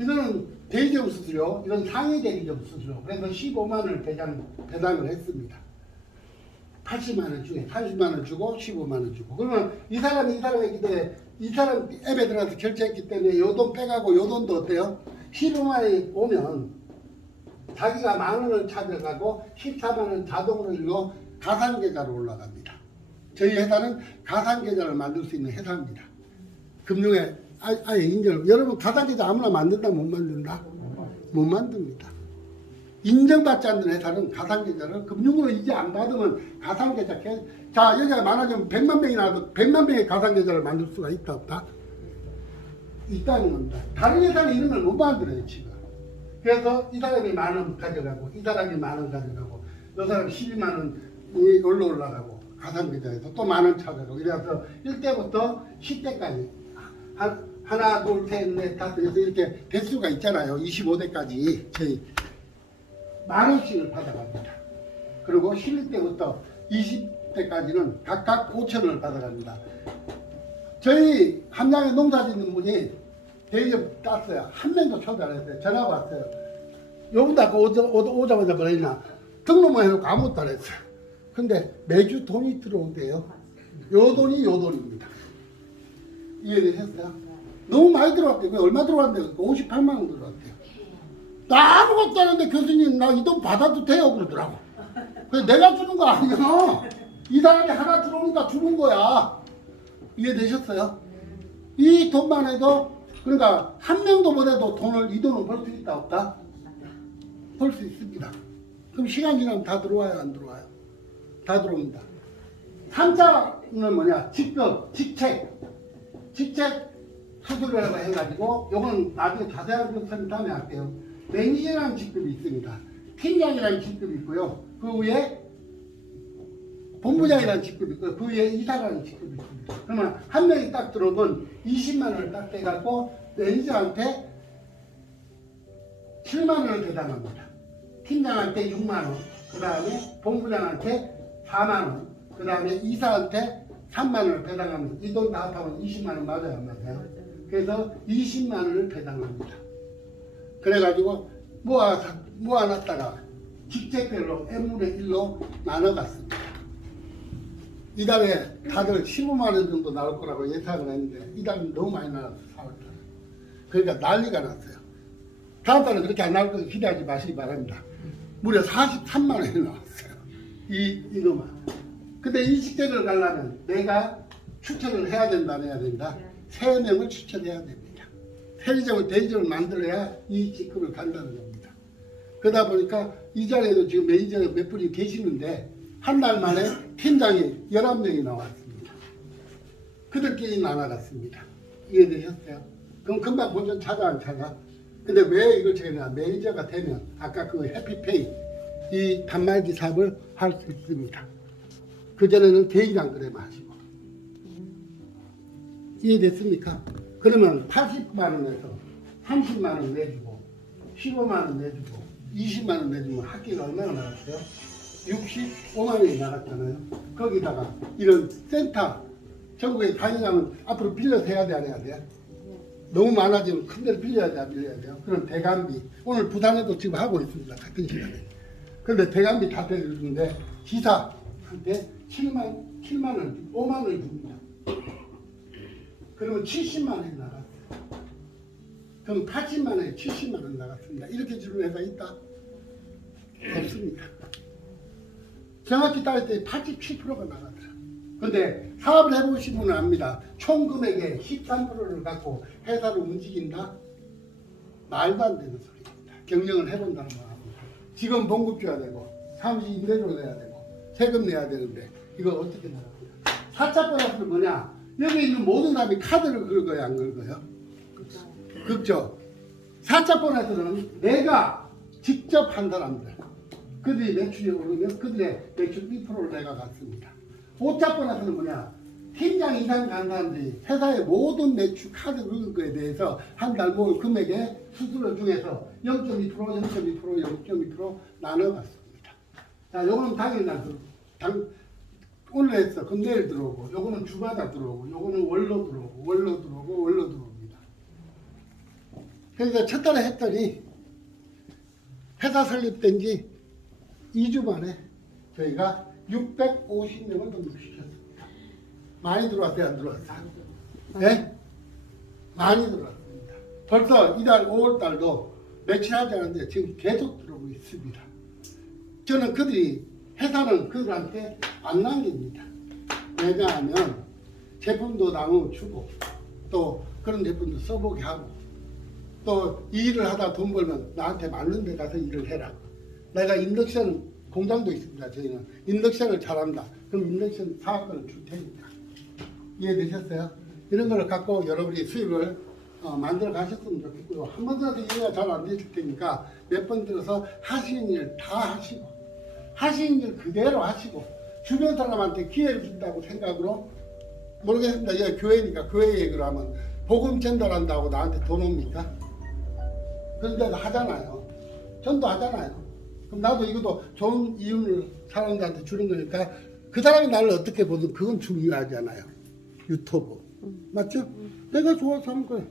이거는 대리점 수수료, 이건 상위 대리점 수수료. 그래서 15만 원을 배당을 했습니다. 80만 원 중에 30만 원 주고 15만 원 주고. 그러면 이 사람이 있기 때문에 이 사람 앱에 들어가서 결제했기 때문에 요 돈 빼가고 요 돈도 어때요? 15만 원이 오면 자기가 만 원을 찾아가고 14만 원 자동으로 이거 가상계좌로 올라갑니다. 저희 회사는 가상계좌를 만들 수 있는 회사입니다. 금융에 아예 인정을. 여러분 가상계좌 아무나 만든다 못 만든다? 못 만듭니다. 인정받지 않는 회사는 가상계좌를 금융으로 이제 안 받으면 가상계좌 자 여기가 많아지면 100만 명이 나와도 100만 명의 가상계좌를 만들 수가 있다 없다? 있다는 겁니다. 다른 회사는 이런 걸 못 만들어요 지금. 그래서 이 사람이 10,000원 가져가고 이 사람이 10,000원 가져가고 이 사람이 12만원이 올라가고 가상계좌에서 또 10,000원 찾아가고 이래서 1대부터 10대까지 하나 둘 셋 넷 다섯 여섯 이렇게 대수가 있잖아요. 25대까지 저희 10,000원씩을 받아갑니다. 그리고 11대부터 20대까지는 각각 5,000원을 받아갑니다. 저희 함양에 농사 짓는 분이 대기업 땄어요. 한 명도 초대 안 했어요. 전화가 왔어요. 요분도 아까 오자마자 뭐라 했나 등록만 해놓고 아무것도 안 했어요. 근데 매주 돈이 들어온대요. 요 돈이 요 돈입니다. 이해되셨어요? 너무 많이 들어왔대요. 얼마 들어왔는데 58만 원 들어왔대요. 나 아무것도 안 했는데 교수님 나 이 돈 받아도 돼요 그러더라고. 그래서 내가 주는 거 아니야. 이 사람이 하나 들어오니까 주는 거야. 이해되셨어요? 이 돈만 해도 그러니까 한 명도 못 해도 이 돈을 벌 수 있다 없다? 벌 수 있습니다. 그럼 시간 지나면 다 들어와요 안 들어와요? 다 들어옵니다. 3자는 뭐냐? 직급, 직책 수수료라고 해가지고 요건 나중에 자세한 것은 다음에 할게요. 매니저라는 직급이 있습니다. 팀장이라는 직급이 있고요. 그 위에 본부장이라는 직급이 있고요. 그 위에 이사라는 직급이 있습니다. 그러면 한 명이 딱 들어오면 20만 원을 딱 떼갖고 매니저한테 7만 원을 배당합니다. 팀장한테 6만 원, 그 다음에 본부장한테 4만 원, 그 다음에 이사한테 3만 원을 배당하면 이 돈 다 합하면 20만 원 맞아요 안 맞아요? 그래서 20만 원을 배당합니다. 그래가지고 모아놨다가 직책별로 n분의 1로 나눠갔습니다. 이달에 다들 15만 원 정도 나올 거라고 예상을 했는데 이달은 너무 많이 나왔어요. 4월달에. 그러니까 난리가 났어요. 다음 달은 그렇게 안 나올 거 기대하지 마시기 바랍니다. 무려 43만 원이 나왔어요. 이거만. 근데 이 직책을 가려면 내가 추천을 해야 된다 안 해야 된다? 3명을 추천해야 됩니다. 편의점을 대리점을 만들어야 이 직급을 간다는 겁니다. 그러다 보니까 이 자리에도 지금 매니저가 몇 분이 계시는데 한 달 만에 팀장이 11명이 나왔습니다. 그들끼리 나눠갔습니다. 이해되셨어요? 그럼 금방 본전 찾아 안 찾아? 근데 왜 이걸 제가 매니저가 되면 아까 그 해피페이 이 단말기 사업을 할 수 있습니다. 그전에는 개인당 그래만 하시고 이해됐습니까? 그러면 80만 원에서 30만 원 내주고 15만 원 내주고 20만 원 내주면 학기가 얼마나 나갔어요? 65만 원이 나갔잖아요. 거기다가 이런 센터 전국에 다니려면 앞으로 빌려서 해야 돼 안 해야 돼? 너무 많아지면 큰 데를 빌려야 돼 안 빌려야 돼요? 그럼 대관비 오늘 부산에도 지금 하고 있습니다. 같은 시간에. 그런데 대관비 다 대주는데 기사한테 7만 원, 5만 원을 줍니다. 그러면 70만 원이 나갔어요. 그럼 80만 원에 70만 원 나갔습니다. 이렇게 주는 회사 있다? 없습니다. 정확히 따졌을 때 87%가 나가더라. 근데 사업을 해보신 분은 압니다. 총 금액의 13%를 갖고 회사를 움직인다? 말도 안 되는 소리입니다. 경영을 해본다는 말입니다. 직원 봉급 줘야 되고 사무실 임대료 내야 되고 세금 내야 되는데 이거 어떻게 나갑니까? 4차 보너스는 뭐냐? 여기 있는 모든 사람이 카드를 긁어요 안 긁어요? 긁죠. 4차 보너스는 내가 직접 한 사람들 그들이 매출이 오르면 그들의 매출 2%를 내가 갖습니다. 5차 보너스는 뭐냐? 팀장 이상 간 사람들이 회사의 모든 매출 카드 긁은 거에 대해서 한 달 모을 금액의 수수료 중에서 0.2%, 0.2%, 0.2% 나눠 갔습니다. 자, 요거는 당일날 오늘 했어. 그럼 내일 들어오고, 요거는 주마다 들어오고, 요거는 월로 들어오고, 월로 들어오고, 월로 들어옵니다. 그러니까 첫 달에 했더니 회사 설립된 지 2주 만에 저희가 650명을 등록시켰습니다. 많이 들어왔어요? 안 들어왔어요? 네? 많이 들어왔습니다. 벌써 이달 5월달도 며칠 하지 않았는데 지금 계속 들어오고 있습니다. 저는 회사는 그들한테 안 남깁니다. 왜냐하면 제품도 나누어 주고 또 그런 제품도 써보게 하고 또 이 일을 하다 돈 벌면 나한테 맞는 데 가서 일을 해라. 내가 인덕션 공장도 있습니다. 저희는 인덕션을 잘한다. 그럼 인덕션 사업권을 줄 테니까. 이해되셨어요? 이런 걸 갖고 여러분이 수입을 만들어 가셨으면 좋겠고요. 한 번이라도 이해가 잘 안 되실 테니까 몇 번 들어서 하시는 일 다 하시고 하시는 일 그대로 하시고 주변 사람한테 기회를 준다고 생각으로 모르겠습니다. 여기 교회니까 교회 얘기를 하면 복음 전달한다고 나한테 돈 옵니까? 그런데도 하잖아요. 전도 하잖아요. 그럼 나도 이것도 좋은 이윤을 사람들한테 주는 거니까 그 사람이 나를 어떻게 보든 그건 중요하잖아요. 유튜브. 맞죠? 내가 좋아서 한 거예요.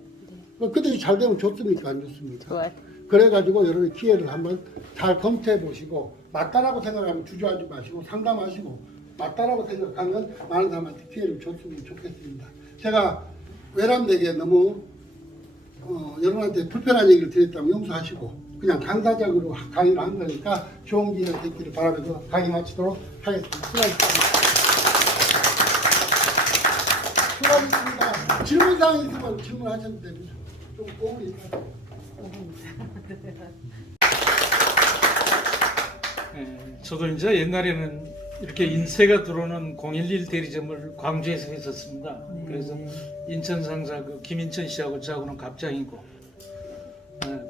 그들이 잘 되면 좋습니까? 안 좋습니까? 좋아요. 그래가지고 여러분이 기회를 한번 잘 검토해 보시고 맞다라고 생각하면 주저하지 마시고 상담하시고 맞다라고 생각하면 많은 사람한테 기회를 줬으면 좋겠습니다. 제가 외람되게 너무 여러분한테 불편한 얘기를 드렸다면 용서하시고 그냥 강사적으로 강의를 한 거니까 좋은 기회가 됐기를 바라면서 강의 마치도록 하겠습니다. 수고하셨습니다. 질문사항 있으면 질문하셔도 됩니다. 좀 오분이 저도 이제 옛날에는 이렇게 인쇄가 들어오는 011 대리점을 광주에서 했었습니다. 그래서 인천 상사 그 김인천 씨하고 저하고는 갑장이고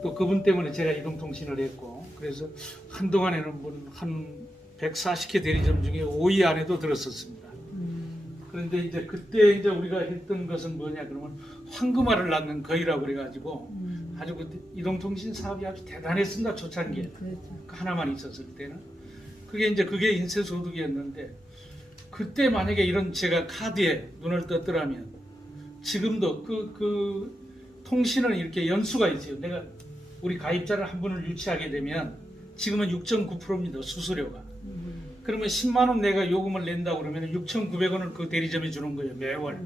또 그분 때문에 제가 이동통신을 했고 그래서 한동안에는 한 140개 대리점 중에 5위 안에도 들었었습니다. 그런데 이제 그때 이제 우리가 했던 것은 뭐냐 그러면 황금알을 낳는 거위라고 그래가지고 아주 그 이동통신 사업이 아주 대단했습니다. 초창기에 하나만 있었을 때는 그게 이제 그게 인쇄 소득이었는데 그때 만약에 이런 제가 카드에 눈을 떴더라면 지금도 그 통신은 이렇게 연수가 있어요. 내가 우리 가입자를 한 분을 유치하게 되면 지금은 6.9%입니다. 수수료가. 그러면 10만 원 내가 요금을 낸다고 그러면 6,900원을 그 대리점에 주는 거예요. 매월.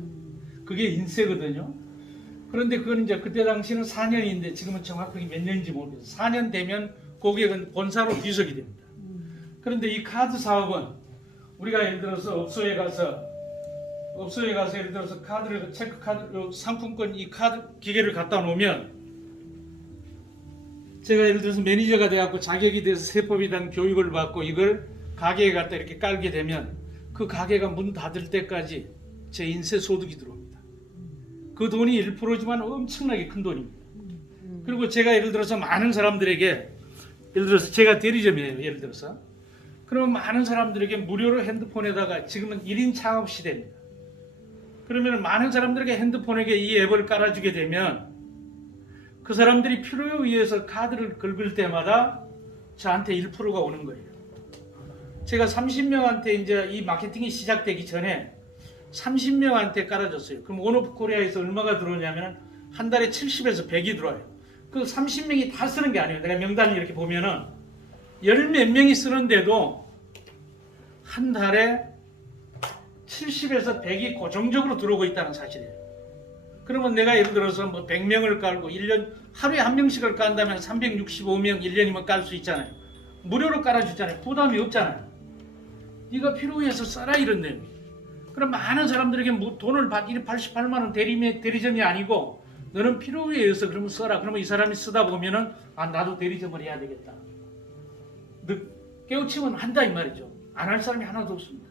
그게 인쇄거든요. 그런데 그건 이제 그때 당시는 4년인데 지금은 정확하게 몇 년인지 모르겠어요. 4년 되면 고객은 본사로 귀속이 됩니다. 그런데 이 카드 사업은 우리가 예를 들어서 업소에 가서 예를 들어서 카드를 체크카드 상품권 이 카드 기계를 갖다 놓으면 제가 예를 들어서 매니저가 돼갖고 자격이 돼서 세법에 대한 교육을 받고 이걸 가게에 갖다 이렇게 깔게 되면 그 가게가 문 닫을 때까지 제 인쇄 소득이 들어옵니다. 그 돈이 1%지만 엄청나게 큰 돈입니다. 그리고 제가 예를 들어서 많은 사람들에게 예를 들어서 제가 대리점이에요. 예를 들어서 그러면 많은 사람들에게 무료로 핸드폰에다가 지금은 1인 창업 시대입니다. 그러면 많은 사람들에게 핸드폰에게 이 앱을 깔아주게 되면 그 사람들이 필요에 의해서 카드를 긁을 때마다 저한테 1%가 오는 거예요. 제가 30명한테 이제 이 마케팅이 시작되기 전에 30명한테 깔아줬어요. 그럼 온오프 코리아에서 얼마가 들어오냐면 한 달에 70에서 100이 들어와요. 그 30명이 다 쓰는 게 아니에요. 내가 명단을 이렇게 보면은 열 몇 명이 쓰는데도 한 달에 70에서 100이 고정적으로 들어오고 있다는 사실이에요. 그러면 내가 예를 들어서 뭐 100명을 깔고 1년 하루에 한 명씩을 깐다면 365명 1년이면 깔 수 있잖아요. 무료로 깔아주잖아요. 부담이 없잖아요. 네가 필요해서 써라 이런 내용이에요. 그럼 많은 사람들에게 돈을 88만 원 대리점이 아니고 너는 필요에 의해서 그러면 써라. 그러면 이 사람이 쓰다 보면은 아 나도 대리점을 해야 되겠다. 깨우치면 한다 이 말이죠. 안 할 사람이 하나도 없습니다.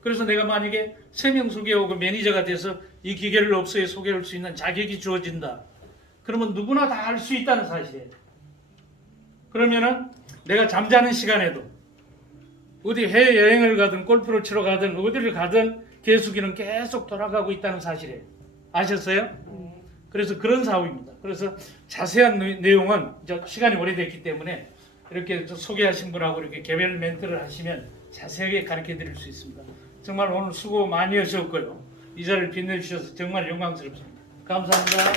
그래서 내가 만약에 3명 소개하고 매니저가 돼서 이 기계를 업소에 소개할 수 있는 자격이 주어진다. 그러면 누구나 다 할 수 있다는 사실이에요. 그러면은 내가 잠자는 시간에도 어디 해외여행을 가든 골프를 치러 가든 어디를 가든 개수기는 계속 돌아가고 있다는 사실이에요. 아셨어요? 그래서 그런 사업입니다. 그래서 자세한 내용은 시간이 오래됐기 때문에 이렇게 소개하신 분하고 이렇게 개별 멘트를 하시면 자세하게 가르쳐 드릴 수 있습니다. 정말 오늘 수고 많이 하셨고요. 이 자리를 빛내주셔서 정말 영광스럽습니다. 감사합니다.